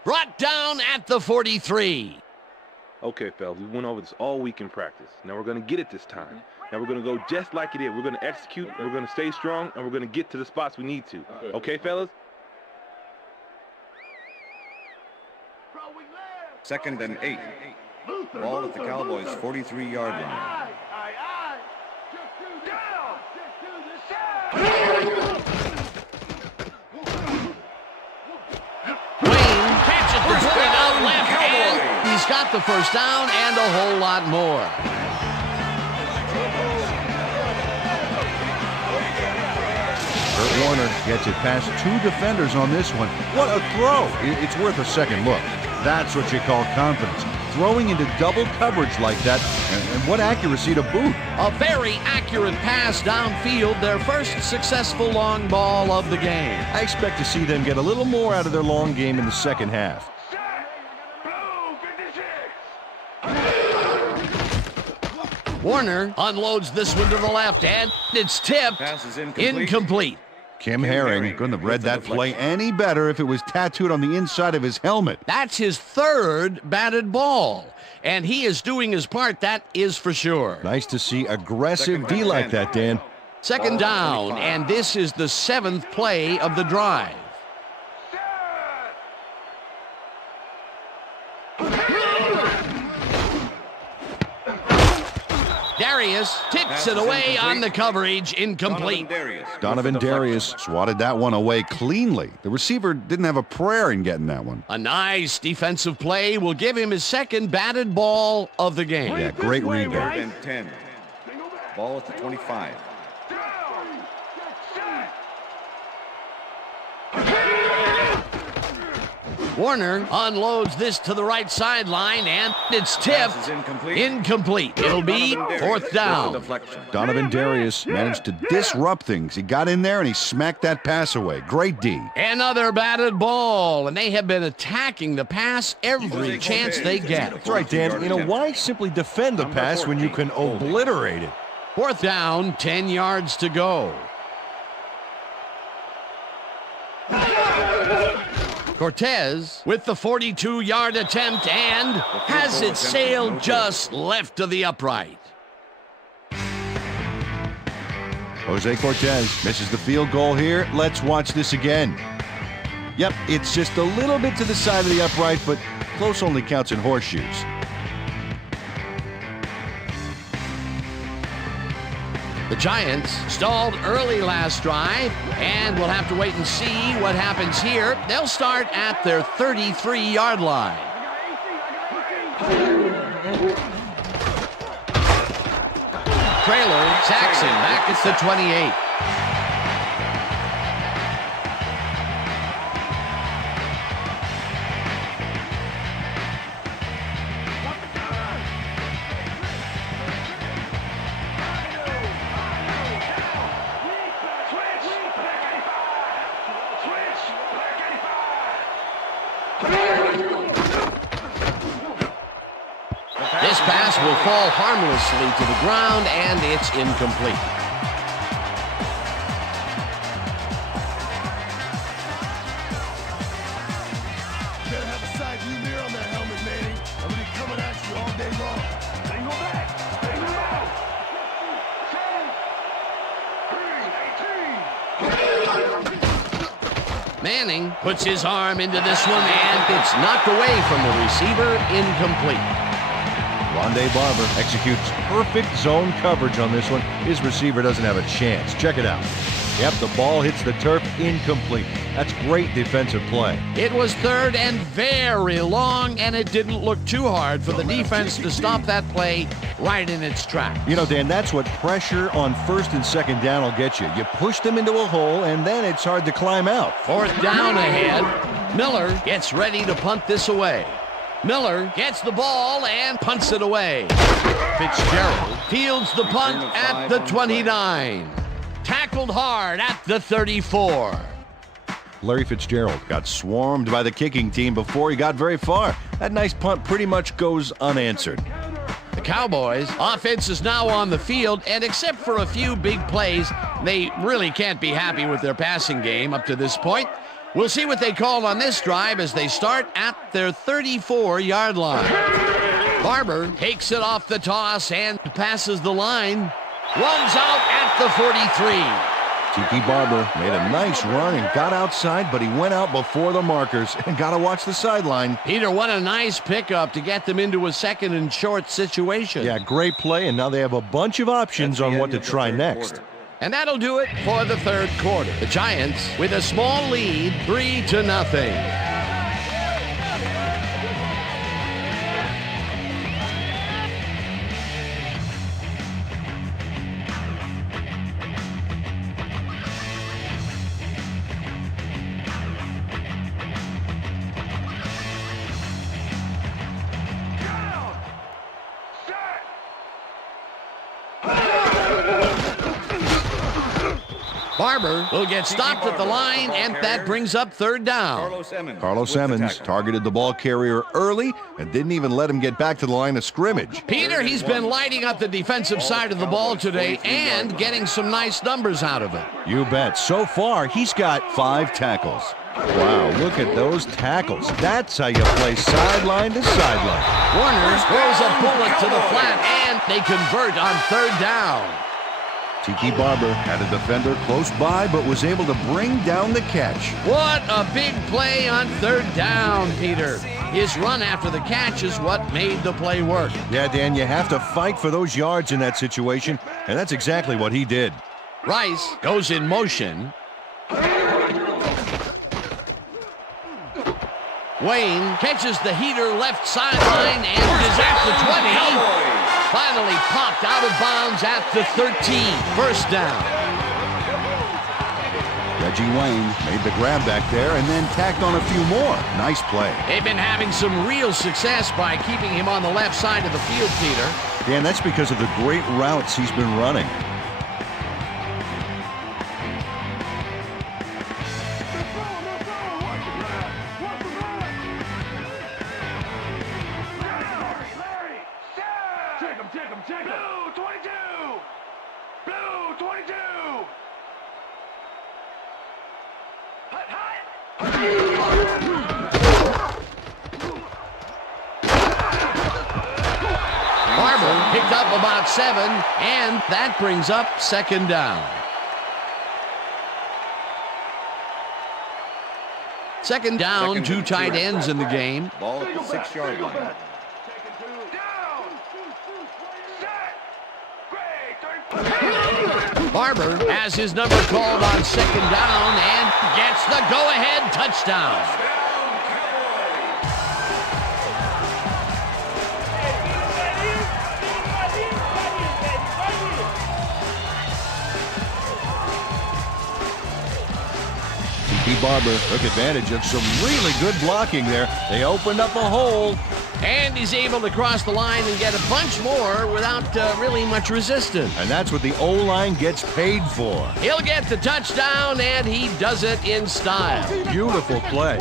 Brought down at the 43. Okay, fellas, we went over this all week in practice. Now we're going to get it this time. Now we're going to go just like it is. We're going to execute, and we're going to stay strong, and we're going to get to the spots we need to. Okay, fellas? Second and 8. Ball at the Cowboys' 43-yard line. Wayne catches the point out left, and he's got the first down and a whole lot more. Kurt Warner gets it past 2 defenders on this one. What a throw! It's worth a second look. That's what you call confidence. Throwing into double coverage like that, and what accuracy to boot. A very accurate pass downfield, their first successful long ball of the game. I expect to see them get a little more out of their long game in the second half. Warner unloads this one to the left, and it's tipped. Pass is incomplete. Incomplete. Kim Herring couldn't have read that play any better if it was tattooed on the inside of his helmet. That's his 3rd batted ball, and he is doing his part, that is for sure. Nice to see aggressive Second D and like 10. that, Dan. Second down, 25. and this is the 7th play of the drive. Darius tips it away on the coverage, incomplete. Donovan Darius swatted that one away cleanly. The receiver didn't have a prayer in getting that one. A nice defensive play will give him his 2nd batted ball of the game. Yeah, great read there. Third and 10. Ball at the 25. Warner unloads this to the right sideline, and it's tipped. Pass is incomplete. Incomplete. It'll be Donovan Darius 4th with down. the deflection. Donovan Darius managed to disrupt things. He got in there and he smacked that pass away. Great D. Another batted ball, and they have been attacking the pass every chance they get. That's right, Dan. You know, why simply defend the pass when you can obliterate it? 4th down, 10 yards to go. Cortez with the 42-yard attempt and has it sailed just left of the upright. Jose Cortez misses the field goal here. Let's watch this again. Yep, it's just a little bit to the side of the upright, but close only counts in horseshoes. The Giants stalled early last drive, and we'll have to wait and see what happens here. They'll start at their 33-yard line. Trailer sacks him back at the 28. will fall harmlessly to the ground, and it's incomplete. Better have a side view mirror on that helmet, Manning. I'm gonna be coming at you all day long. Single back. Single back. 3-18. Manning puts his arm into this one, and it's knocked away from the receiver, incomplete. Rondé Barber executes perfect zone coverage on this one. His receiver doesn't have a chance. Check it out. Yep, the ball hits the turf, incomplete. That's great defensive play. It was third and very long, and it didn't look too hard for the defense to stop that play right in its tracks. You know, Dan, that's what pressure on first and second down will get you. You push them into a hole, and then it's hard to climb out. Fourth down ahead. Miller gets ready to punt this away. Miller gets the ball and punts it away. Fitzgerald fields the punt at the 29. Tackled hard at the 34. Larry Fitzgerald got swarmed by the kicking team before he got very far. That nice punt pretty much goes unanswered. The Cowboys' offense is now on the field, and except for a few big plays, they really can't be happy with their passing game up to this point. We'll see what they call on this drive as they start at their 34-yard line. Barber takes it off the toss and passes the line. Runs out at the 43. Tiki Barber made a nice run and got outside, but he went out before the markers and got to watch the sideline. Peter, what a nice pickup to get them into a second and short situation. Yeah, great play, and now they have a bunch of options on what to try next. And that'll do it for the third quarter. The Giants with a small lead, 3-0. Barber will get stopped at the line, and that brings up third down. Carlos Emmons targeted the ball carrier early and didn't even let him get back to the line of scrimmage. Peter, he's been lighting up the defensive side of the ball today and getting some nice numbers out of it. You bet. So far, he's got 5 tackles. Wow, look at those tackles. That's how you play sideline to sideline. Warner throws a bullet to the flat, and they convert on third down. Tiki Barber had a defender close by, but was able to bring down the catch. What a big play on third down, Peter. His run after the catch is what made the play work. Yeah, Dan, you have to fight for those yards in that situation, and that's exactly what he did. Rice goes in motion. Wayne catches the heater left sideline and is at the 20. Finally popped out of bounds at the 13. First down. Reggie Wayne made the grab back there and then tacked on a few more. Nice play. They've been having some real success by keeping him on the left side of the field, Peter. Dan, that's because of the great routes he's been running. Barber picked up about 7, and that brings up second down. Second down, 2 tight ends in the game. Ball at the 6-yard line. Barber has his number called on second down and gets the go-ahead touchdown. Tiki Barber took advantage of some really good blocking there. They opened up a hole. And he's able to cross the line and get a bunch more without really much resistance. And that's what the O-line gets paid for. He'll get the touchdown, and he does it in style. Beautiful play.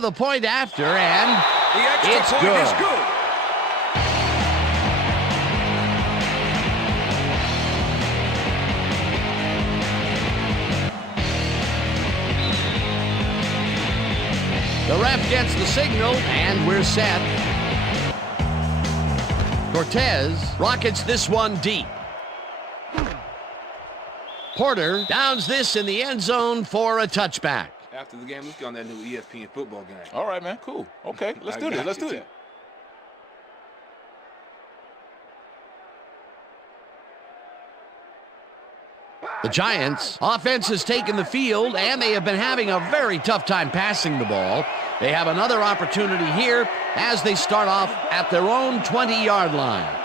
the point after, and The extra it's point good. is good. The ref gets the signal, and we're set. Cortez rockets this one deep. Porter downs this in the end zone for a touchback. After the game, let's go on that new ESPN football game. All right, man. Cool. Okay, let's do this. Let's do it. The Giants' offense has taken the field, and they have been having a very tough time passing the ball. They have another opportunity here as they start off at their own 20-yard line.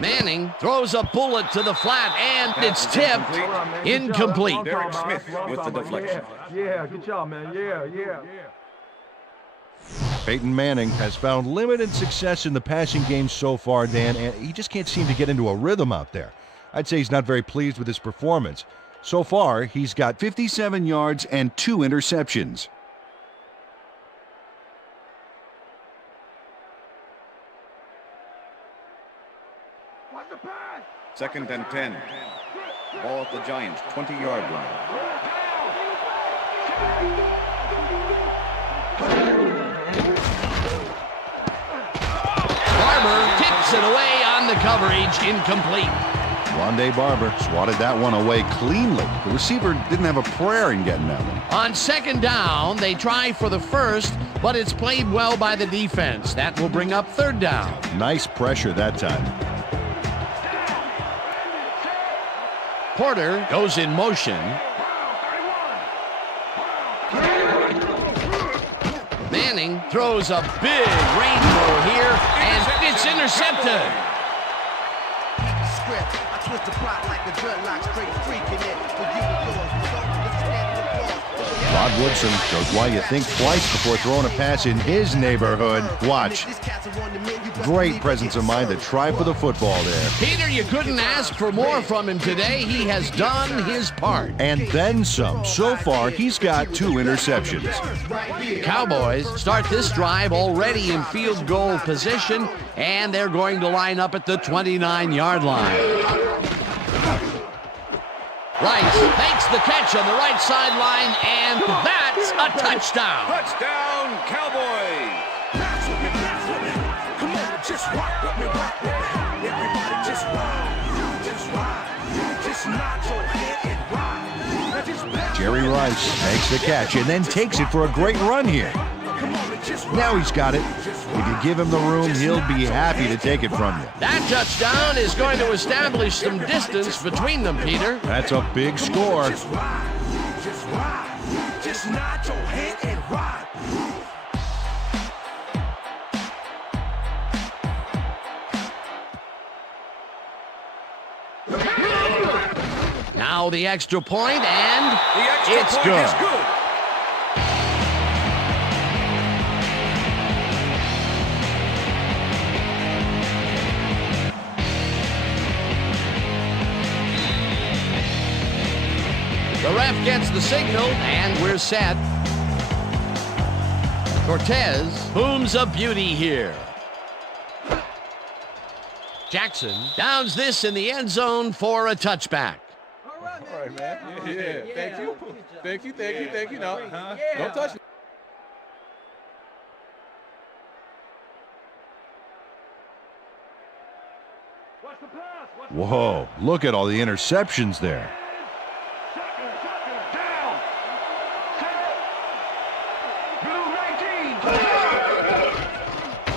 Manning throws a bullet to the flat, and it's tipped. Incomplete. Derek Smith with the deflection. Yeah, good job, man. Yeah. Peyton Manning has found limited success in the passing game so far, Dan, and he just can't seem to get into a rhythm out there. I'd say he's not very pleased with his performance. So far, he's got 57 yards and 2 interceptions. Second and 10. Ball at the Giants' 20-yard line. Barber tips it away on the coverage. Incomplete. Rondé Barber swatted that one away cleanly. The receiver didn't have a prayer in getting that one. On second down, they try for the first, but it's played well by the defense. That will bring up third down. Nice pressure that time. Porter goes in motion. Manning throws a big rainbow here, and it's intercepted. Rod Woodson shows why you think twice before throwing a pass in his neighborhood. Watch. Great presence of mind to try for the football there. Peter, you couldn't ask for more from him today. He has done his part. And then some. So far, he's got 2 interceptions. Cowboys start this drive already in field goal position, and they're going to line up at the 29-yard line. Rice makes the catch on the right sideline, and that's a touchdown. Touchdown, Cowboys! Come on, just rock with me, rock with me. Everybody just rock, just nod your head and rock. Now just back. Jerry Rice makes the catch and then takes it for a great run here. Come on and just rock. Now he's got it. If you give him the room, he'll be happy to take it from you. That touchdown is going to establish some distance between them, Peter. That's a big score. Just nod your head and rock. Now the extra point, and The extra it's point good. is good. The ref gets the signal, and we're set. Cortez booms a beauty here. Jackson downs this in the end zone for a touchback. All right, man. Yeah. Thank you. No, don't touch me. Whoa, look at all the interceptions there.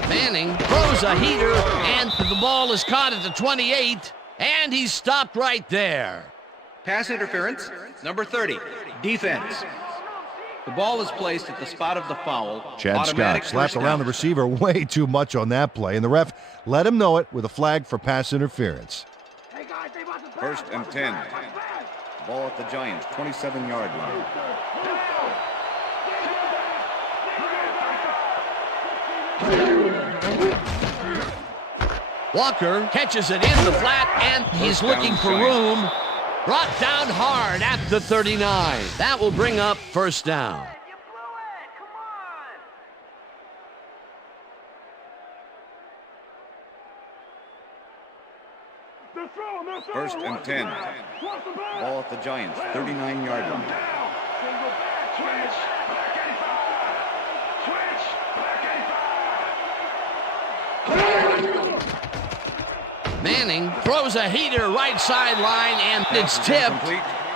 Manning throws a heater, and the ball is caught at the 28, and he's stopped right there. Pass interference, number 30, defense. The ball is placed at the spot of the foul. Chad Automatic Scott slapped first around the down. receiver way too much on that play, and the ref let him know it with a flag for pass interference. First and 10. Ball at the Giants' 27-yard line. Walker catches it in the flat, and he's looking for room. Brought down hard at the 39. That will bring up first down. First and 10. Ball at the Giants, 39-yard line. Manning throws a heater right sideline, and it's tipped.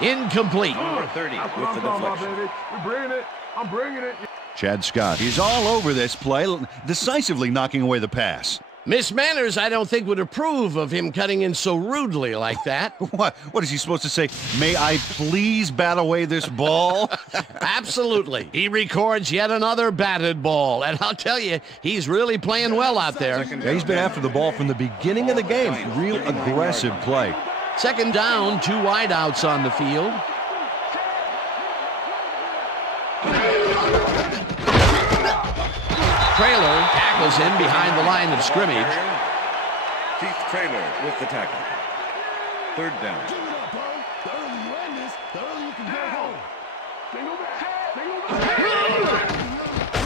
Incomplete. Number 30 with the deflection. I'm bringing it. Chad Scott, he's all over this play, decisively knocking away the pass. Miss Manners, I don't think, would approve of him cutting in so rudely like that. What is he supposed to say? May I please bat away this ball? Absolutely. He records yet another batted ball, and I'll tell you, he's really playing well out there. Yeah, he's been after the ball from the beginning of the game. Real aggressive play. Second down, 2 wideouts on the field. Trailer tackles him behind the line of scrimmage. Keith Trailer with the tackle. Third down.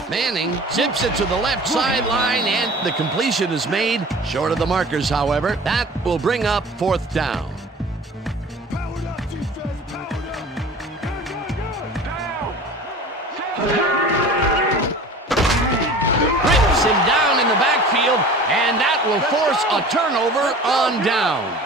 Manning zips it to the left sideline, and the completion is made. Short of the markers, however. That will bring up 4th down. Rips him down in the backfield, and that will force a turnover on downs.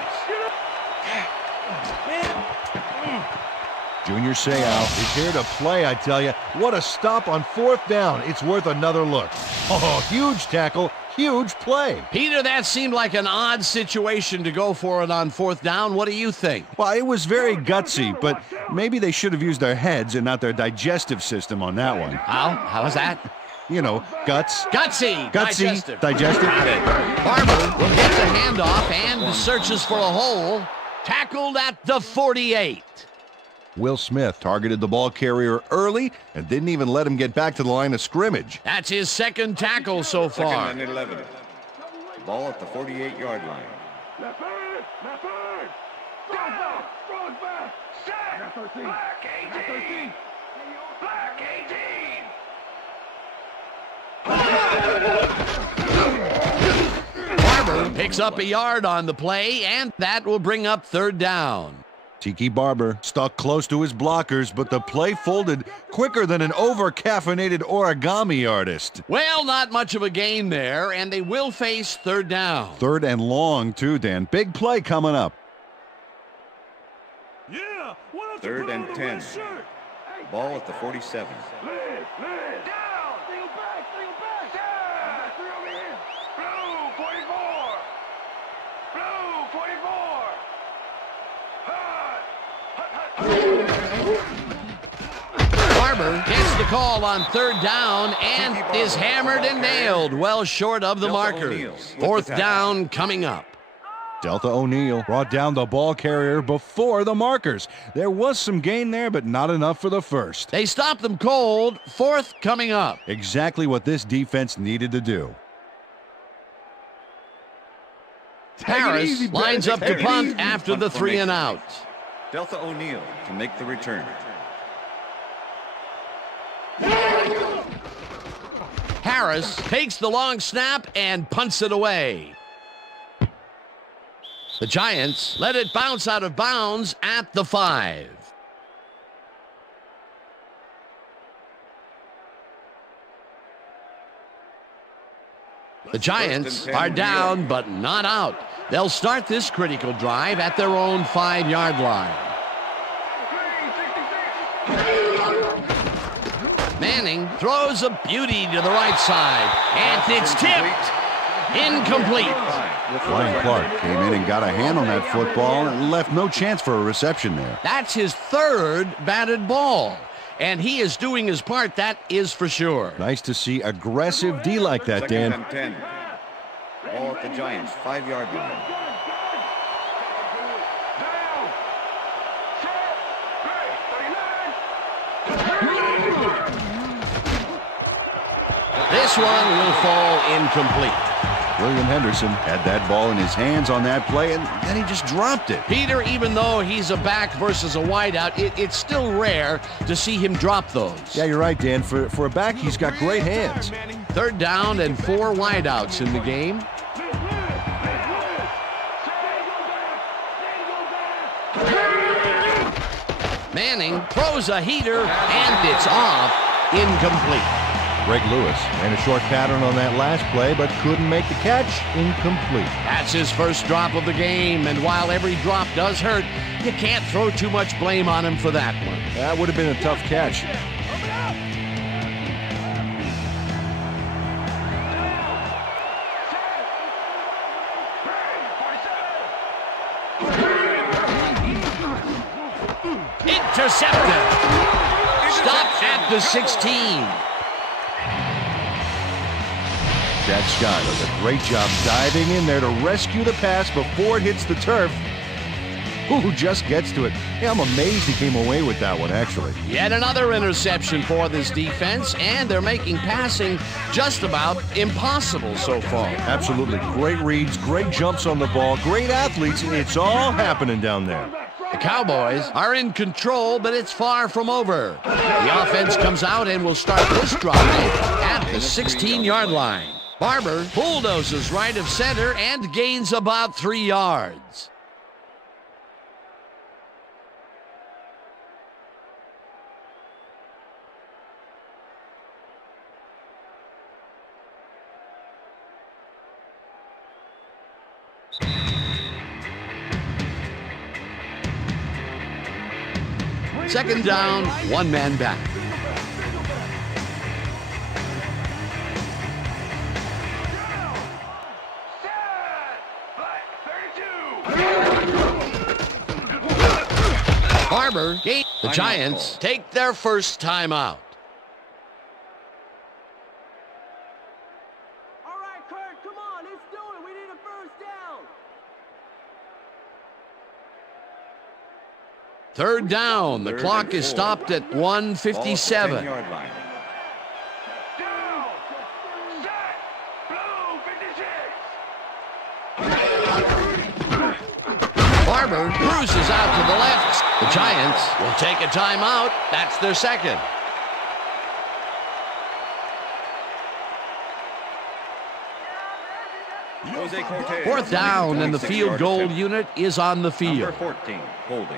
Junior Seau is here to play, I tell you. What a stop on 4th down. It's worth another look. Oh, huge tackle, huge play. Peter, that seemed like an odd situation to go for it on 4th down. What do you think? Well, it was very gutsy, but maybe they should have used their heads and not their digestive system on that one. How was that? You know, guts. Gutsy. Digestive. Got it. Barber will get the handoff and searches for a hole. Tackled at the 48. Will Smith targeted the ball carrier early and didn't even let him get back to the line of scrimmage. That's his second tackle so far. Second and 11. Ball at the 48-yard line. Left bird. Throw it back. Sack. Black 18. Black 18. Barber picks up a yard on the play, and that will bring up 3rd down. Tiki Barber stuck close to his blockers, but the play folded quicker than an over-caffeinated origami artist. Well, not much of a gain there, and they will face 3rd down. 3rd and long, too, Dan. Big play coming up. 3rd and 10. Ball at the 47. Barber gets the call on 3rd down and is hammered and nailed well short of the markers. 4th down coming up. Delta O'Neal brought down the ball carrier before the markers. There was some gain there, but not enough for the first. They stopped them cold. 4th coming up. Exactly what this defense needed to do. Harris lines up to punt after the 3 and out. Delta O'Neal to make the return. Harris takes the long snap and punts it away. The Giants let it bounce out of bounds at the 5. The Giants are down but not out. They'll start this critical drive at their own 5-yard line. Manning throws a beauty to the right side, and it's tipped. Incomplete. Ryan Clark came in and got a hand on that football and left no chance for a reception there. That's his 3rd batted ball, and he is doing his part, that is for sure. Nice to see aggressive D like that, Dan. Second and 10. Ball at the Giants, 5-yard line. This one will fall incomplete. William Henderson had that ball in his hands on that play, and then he just dropped it. Peter, even though he's a back versus a wideout, it's still rare to see him drop those. Yeah, you're right, Dan. For a back, he's got great hands. 3rd down and 4 wideouts in the game. Manning throws a heater, and it's off. Incomplete. Greg Lewis ran a short pattern on that last play, but couldn't make the catch. Incomplete. That's his first drop of the game, and while every drop does hurt, you can't throw too much blame on him for that one. That would have been a tough catch. Intercepted. Stopped at the 16. Chad Scott does a great job diving in there to rescue the pass before it hits the turf. Who just gets to it? Hey, I'm amazed he came away with that one, actually. Yet another interception for this defense, and they're making passing just about impossible so far. Absolutely. Great reads, great jumps on the ball, great athletes. It's all happening down there. The Cowboys are in control, but it's far from over. The offense comes out and will start this drive at the 16-yard line. Barber bulldozes right of center and gains about 3 yards. Second down, one man back. Barber, the Giants take their first time out. All right, Kurt, come on, let's do it. We need a first down. Third down. The clock is stopped at 1:57. Yard line. Barber cruises out to the left. The Giants will take a timeout. That's their second. Fourth down, and the field goal unit is on the field. Number 14, holding.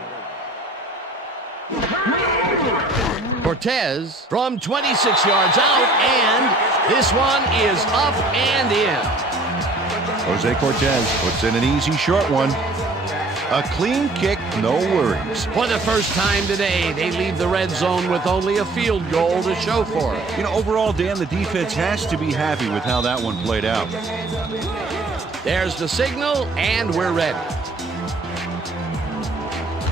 Cortez from 26 yards out, and this one is up and in. Jose Cortez puts in an easy short one. A clean kick, no worries. For the first time today, they leave the red zone with only a field goal to show for it. You know, overall, Dan, the defense has to be happy with how that one played out. There's the signal, and we're ready.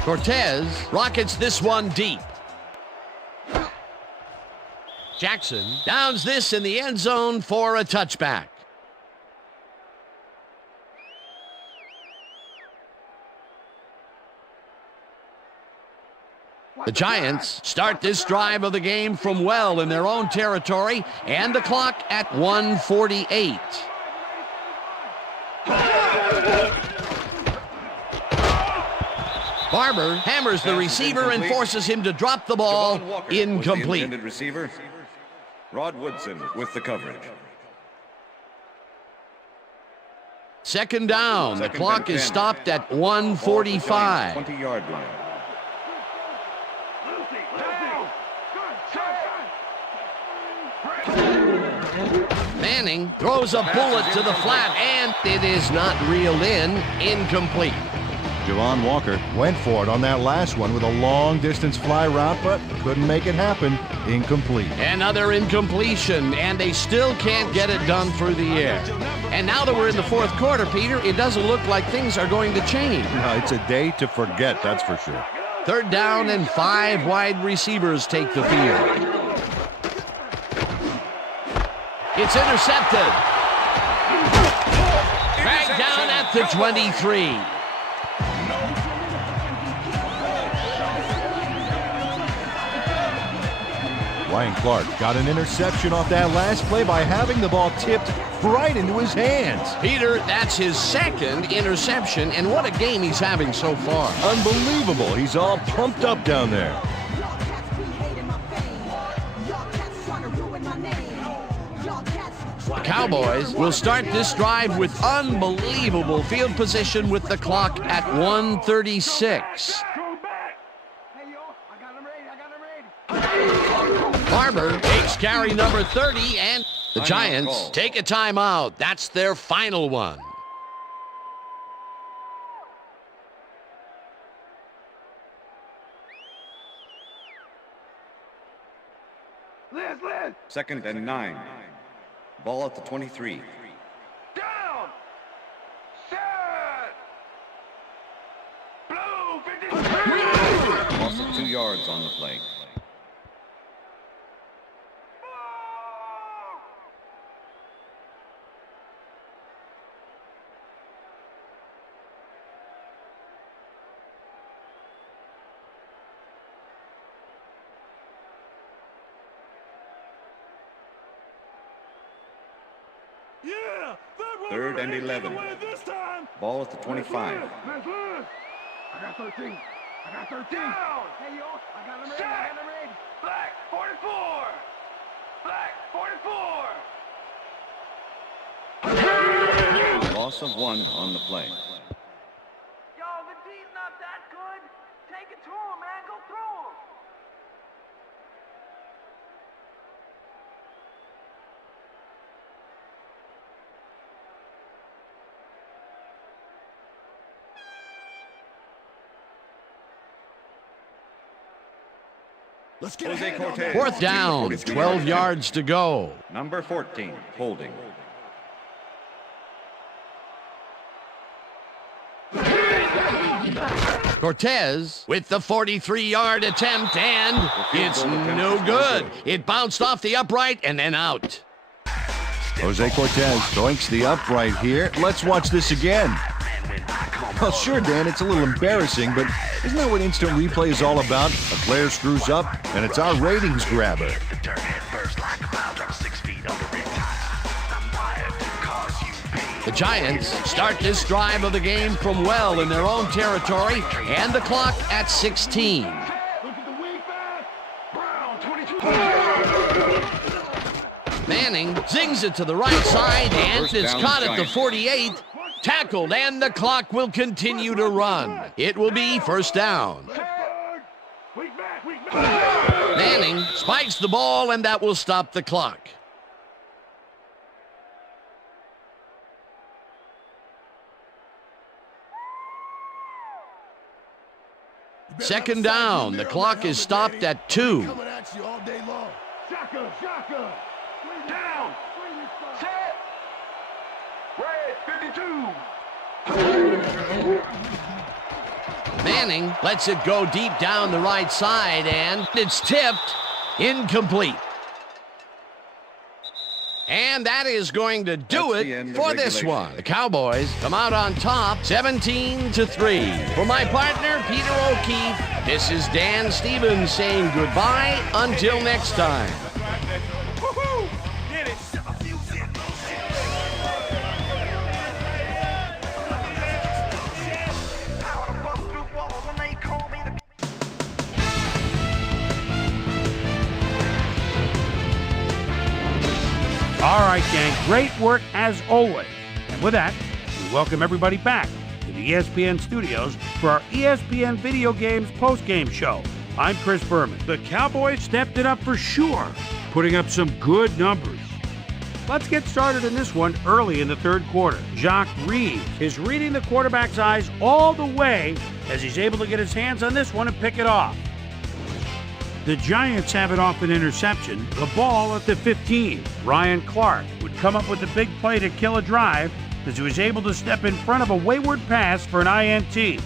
Cortez rockets this one deep. Jackson downs this in the end zone for a touchback. The Giants start this drive of the game from well in their own territory, and the clock at 1:48. Barber hammers the receiver and forces him to drop the ball. Incomplete. Intended receiver. Rod Woodson with the coverage. Second down. The clock is stopped at 1:45. 20-yard line. Manning throws a bullet to the flat, and it is not reeled in. Incomplete. Javon Walker went for it on that last one with a long-distance fly route, but couldn't make it happen. Incomplete. Another incompletion, and they still can't get it done through the air. And now that we're in the fourth quarter, Peter, it doesn't look like things are going to change. No, it's a day to forget, that's for sure. Third down, and 5 wide receivers take the field. It's intercepted. Dragged down at the 23. Ryan Clark got an interception off that last play by having the ball tipped right into his hands. Peter, that's his second interception, and what a game he's having so far. Unbelievable. He's all pumped up down there. The Cowboys will start this drive with unbelievable field position with the clock at 1:36. Barber takes carry number 30, and the Giants take a timeout. That's their final one. Second and 9. Ball at the 23. Down! Set! Blue 53! Loss of 2 yards on the play. Yeah! Third and 11. Ball at the 25. I got 13. I got 13. Down! Hey, yo, I got number 8. I got number 8. Black 44. Black 44. Loss of 1 on the play. Yo, the D's not that good. Take it to him, man. Go through him. Let's get Jose Cortez. Fourth down, 12 yards to go. Number 14, holding. Cortez with the 43-yard attempt, and it's no good. It bounced off the upright and then out. Jose Cortez doinks the upright here. Let's watch this again. Well, sure, Dan, it's a little embarrassing, but isn't that what instant replay is all about? A player screws up, and it's our ratings grabber. The Giants start this drive of the game from well in their own territory, and the clock at 16. Manning zings it to the right side, and it's caught at the 48. Tackled, and the clock will continue to run. It will be first down. Manning spikes the ball, and that will stop the clock. Second down. The clock is stopped at 2. Down! Set! Red 52! Manning lets it go deep down the right side, and it's tipped. Incomplete. And that is going to do it for this one. The Cowboys come out on top, 17-3. For my partner, Peter O'Keefe, this is Dan Stevens saying goodbye until next time. All right, gang, great work as always. And with that, we welcome everybody back to the ESPN studios for our ESPN Video Games postgame show. I'm Chris Berman. The Cowboys stepped it up for sure, putting up some good numbers. Let's get started in this one early in the third quarter. Jacques Reeves is reading the quarterback's eyes all the way as he's able to get his hands on this one and pick it off. The Giants have it off an interception. The ball at the 15. Ryan Clark would come up with a big play to kill a drive as he was able to step in front of a wayward pass for an INT.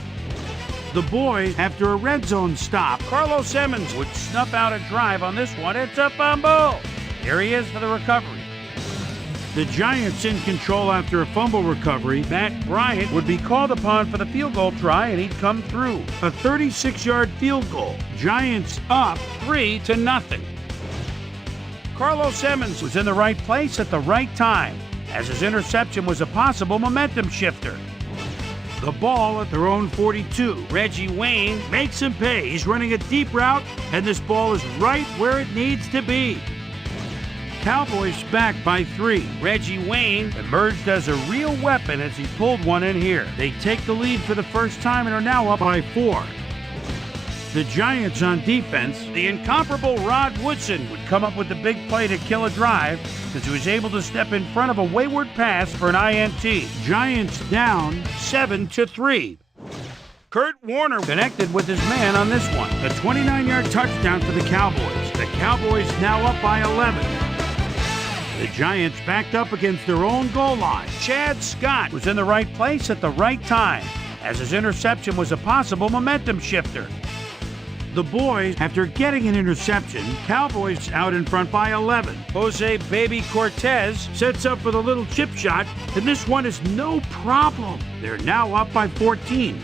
The boys, after a red zone stop, Carlos Simmons would snuff out a drive on this one. It's a fumble. Here he is for the recovery. The Giants in control after a fumble recovery. Matt Bryant would be called upon for the field goal try, and he'd come through. A 36-yard field goal. Giants up 3-0. Carlos Simmons was in the right place at the right time, as his interception was a possible momentum shifter. The ball at their own 42. Reggie Wayne makes him pay. He's running a deep route, and this ball is right where it needs to be. Cowboys back by 3. Reggie Wayne emerged as a real weapon as he pulled one in here. They take the lead for the first time and are now up by 4. The Giants on defense, the incomparable Rod Woodson would come up with the big play to kill a drive because he was able to step in front of a wayward pass for an INT. Giants down 7-3. Kurt Warner connected with his man on this one. A 29-yard touchdown for the Cowboys. The Cowboys now up by 11. The Giants backed up against their own goal line. Chad Scott was in the right place at the right time, as his interception was a possible momentum shifter. The boys, after getting an interception, Cowboys out in front by 11. Jose Baby Cortez sets up for the little chip shot, and this one is no problem. They're now up by 14.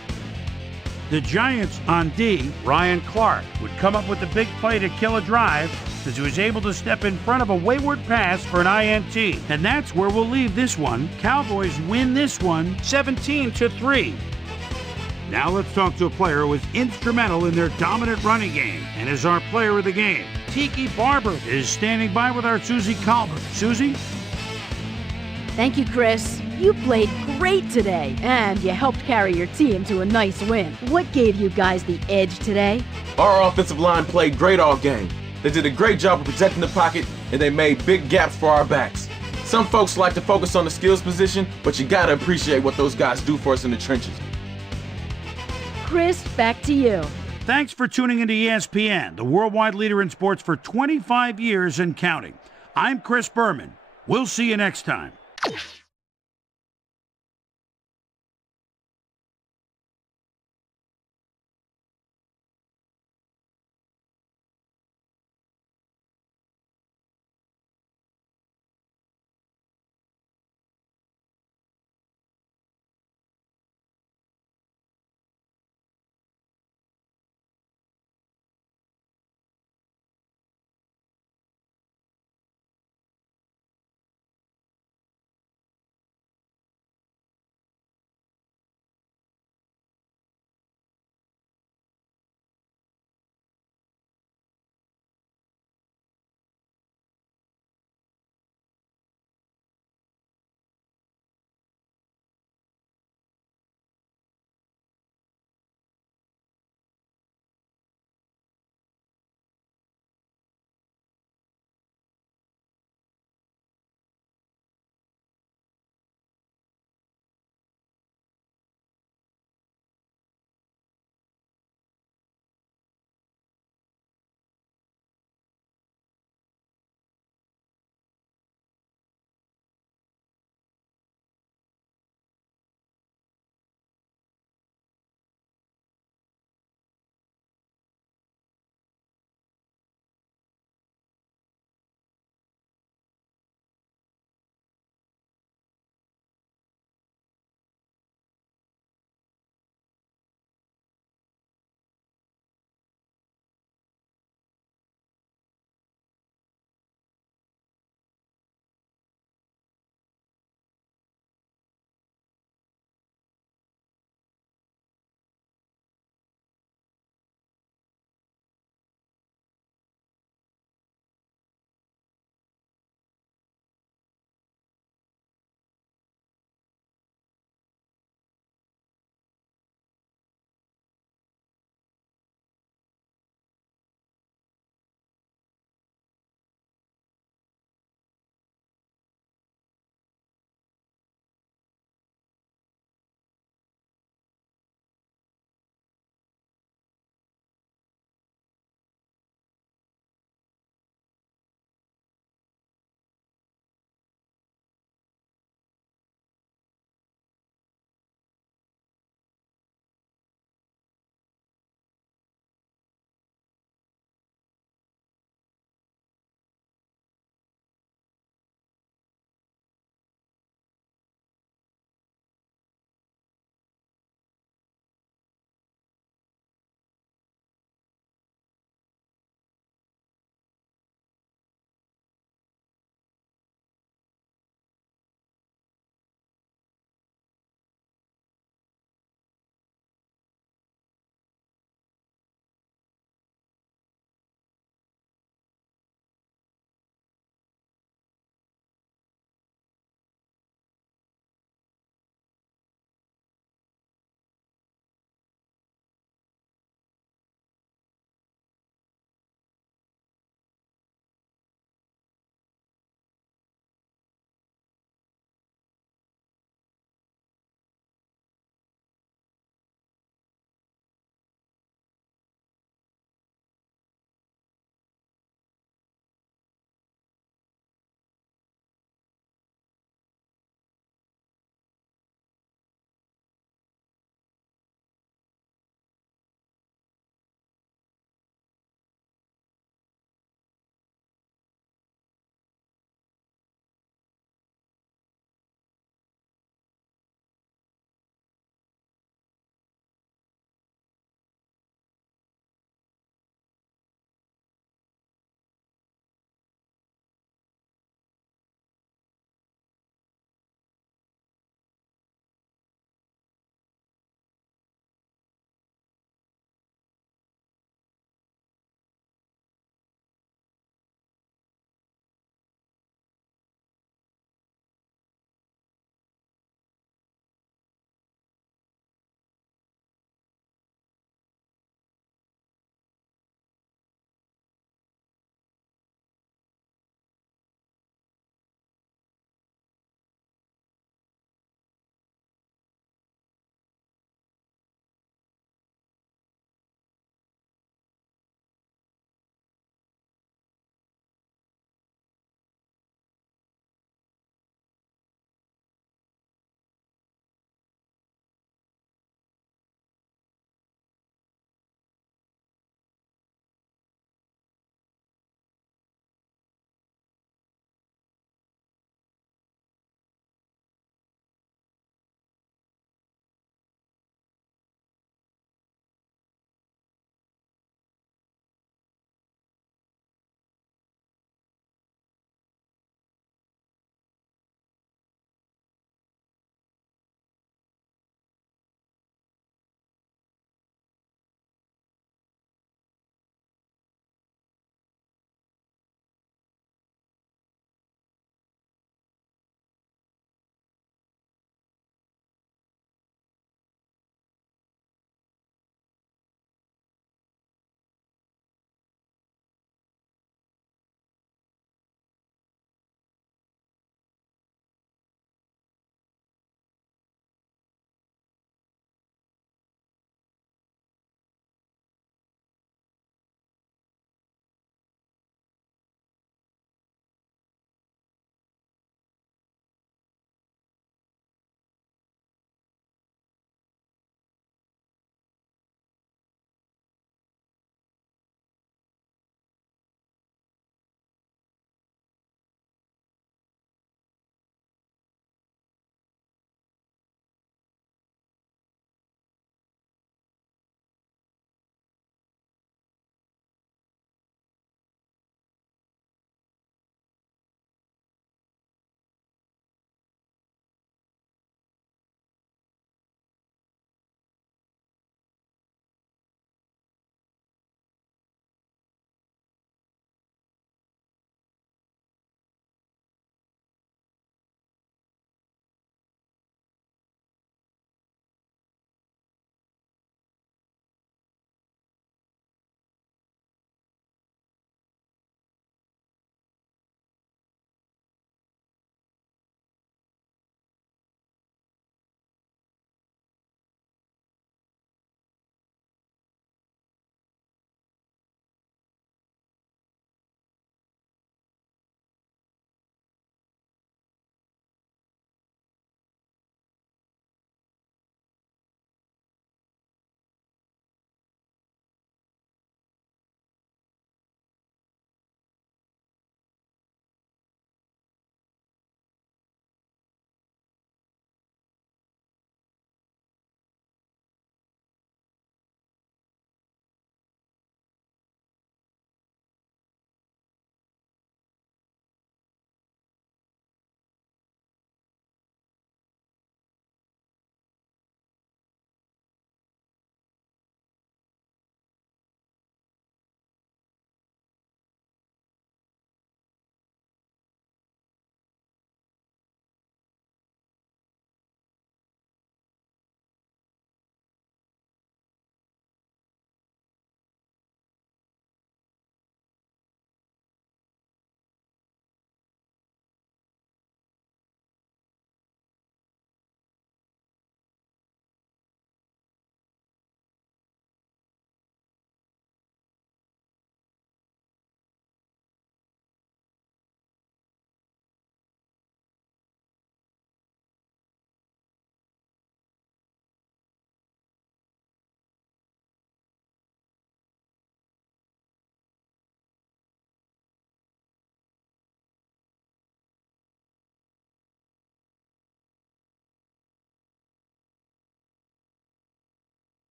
The Giants on D, Ryan Clark, would come up with the big play to kill a drive as he was able to step in front of a wayward pass for an INT. And that's where we'll leave this one. Cowboys win this one 17-3. Now let's talk to a player who was instrumental in their dominant running game and is our player of the game. Tiki Barber is standing by with our Susie Colbert. Susie? Thank you, Chris. You played great today, and you helped carry your team to a nice win. What gave you guys the edge today? Our offensive line played great all game. They did a great job of protecting the pocket, and they made big gaps for our backs. Some folks like to focus on the skills position, but you gotta appreciate what those guys do for us in the trenches. Chris, back to you. Thanks for tuning into ESPN, the worldwide leader in sports for 25 years and counting. I'm Chris Berman. We'll see you next time.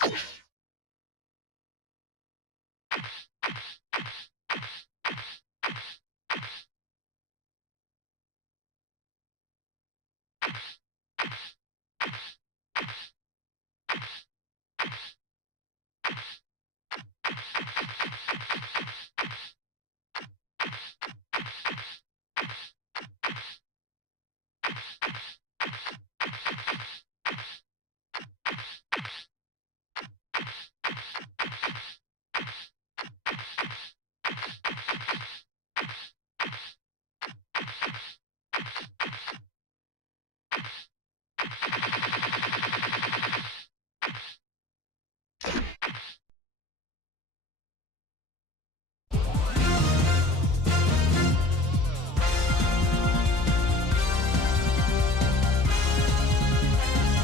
Bye.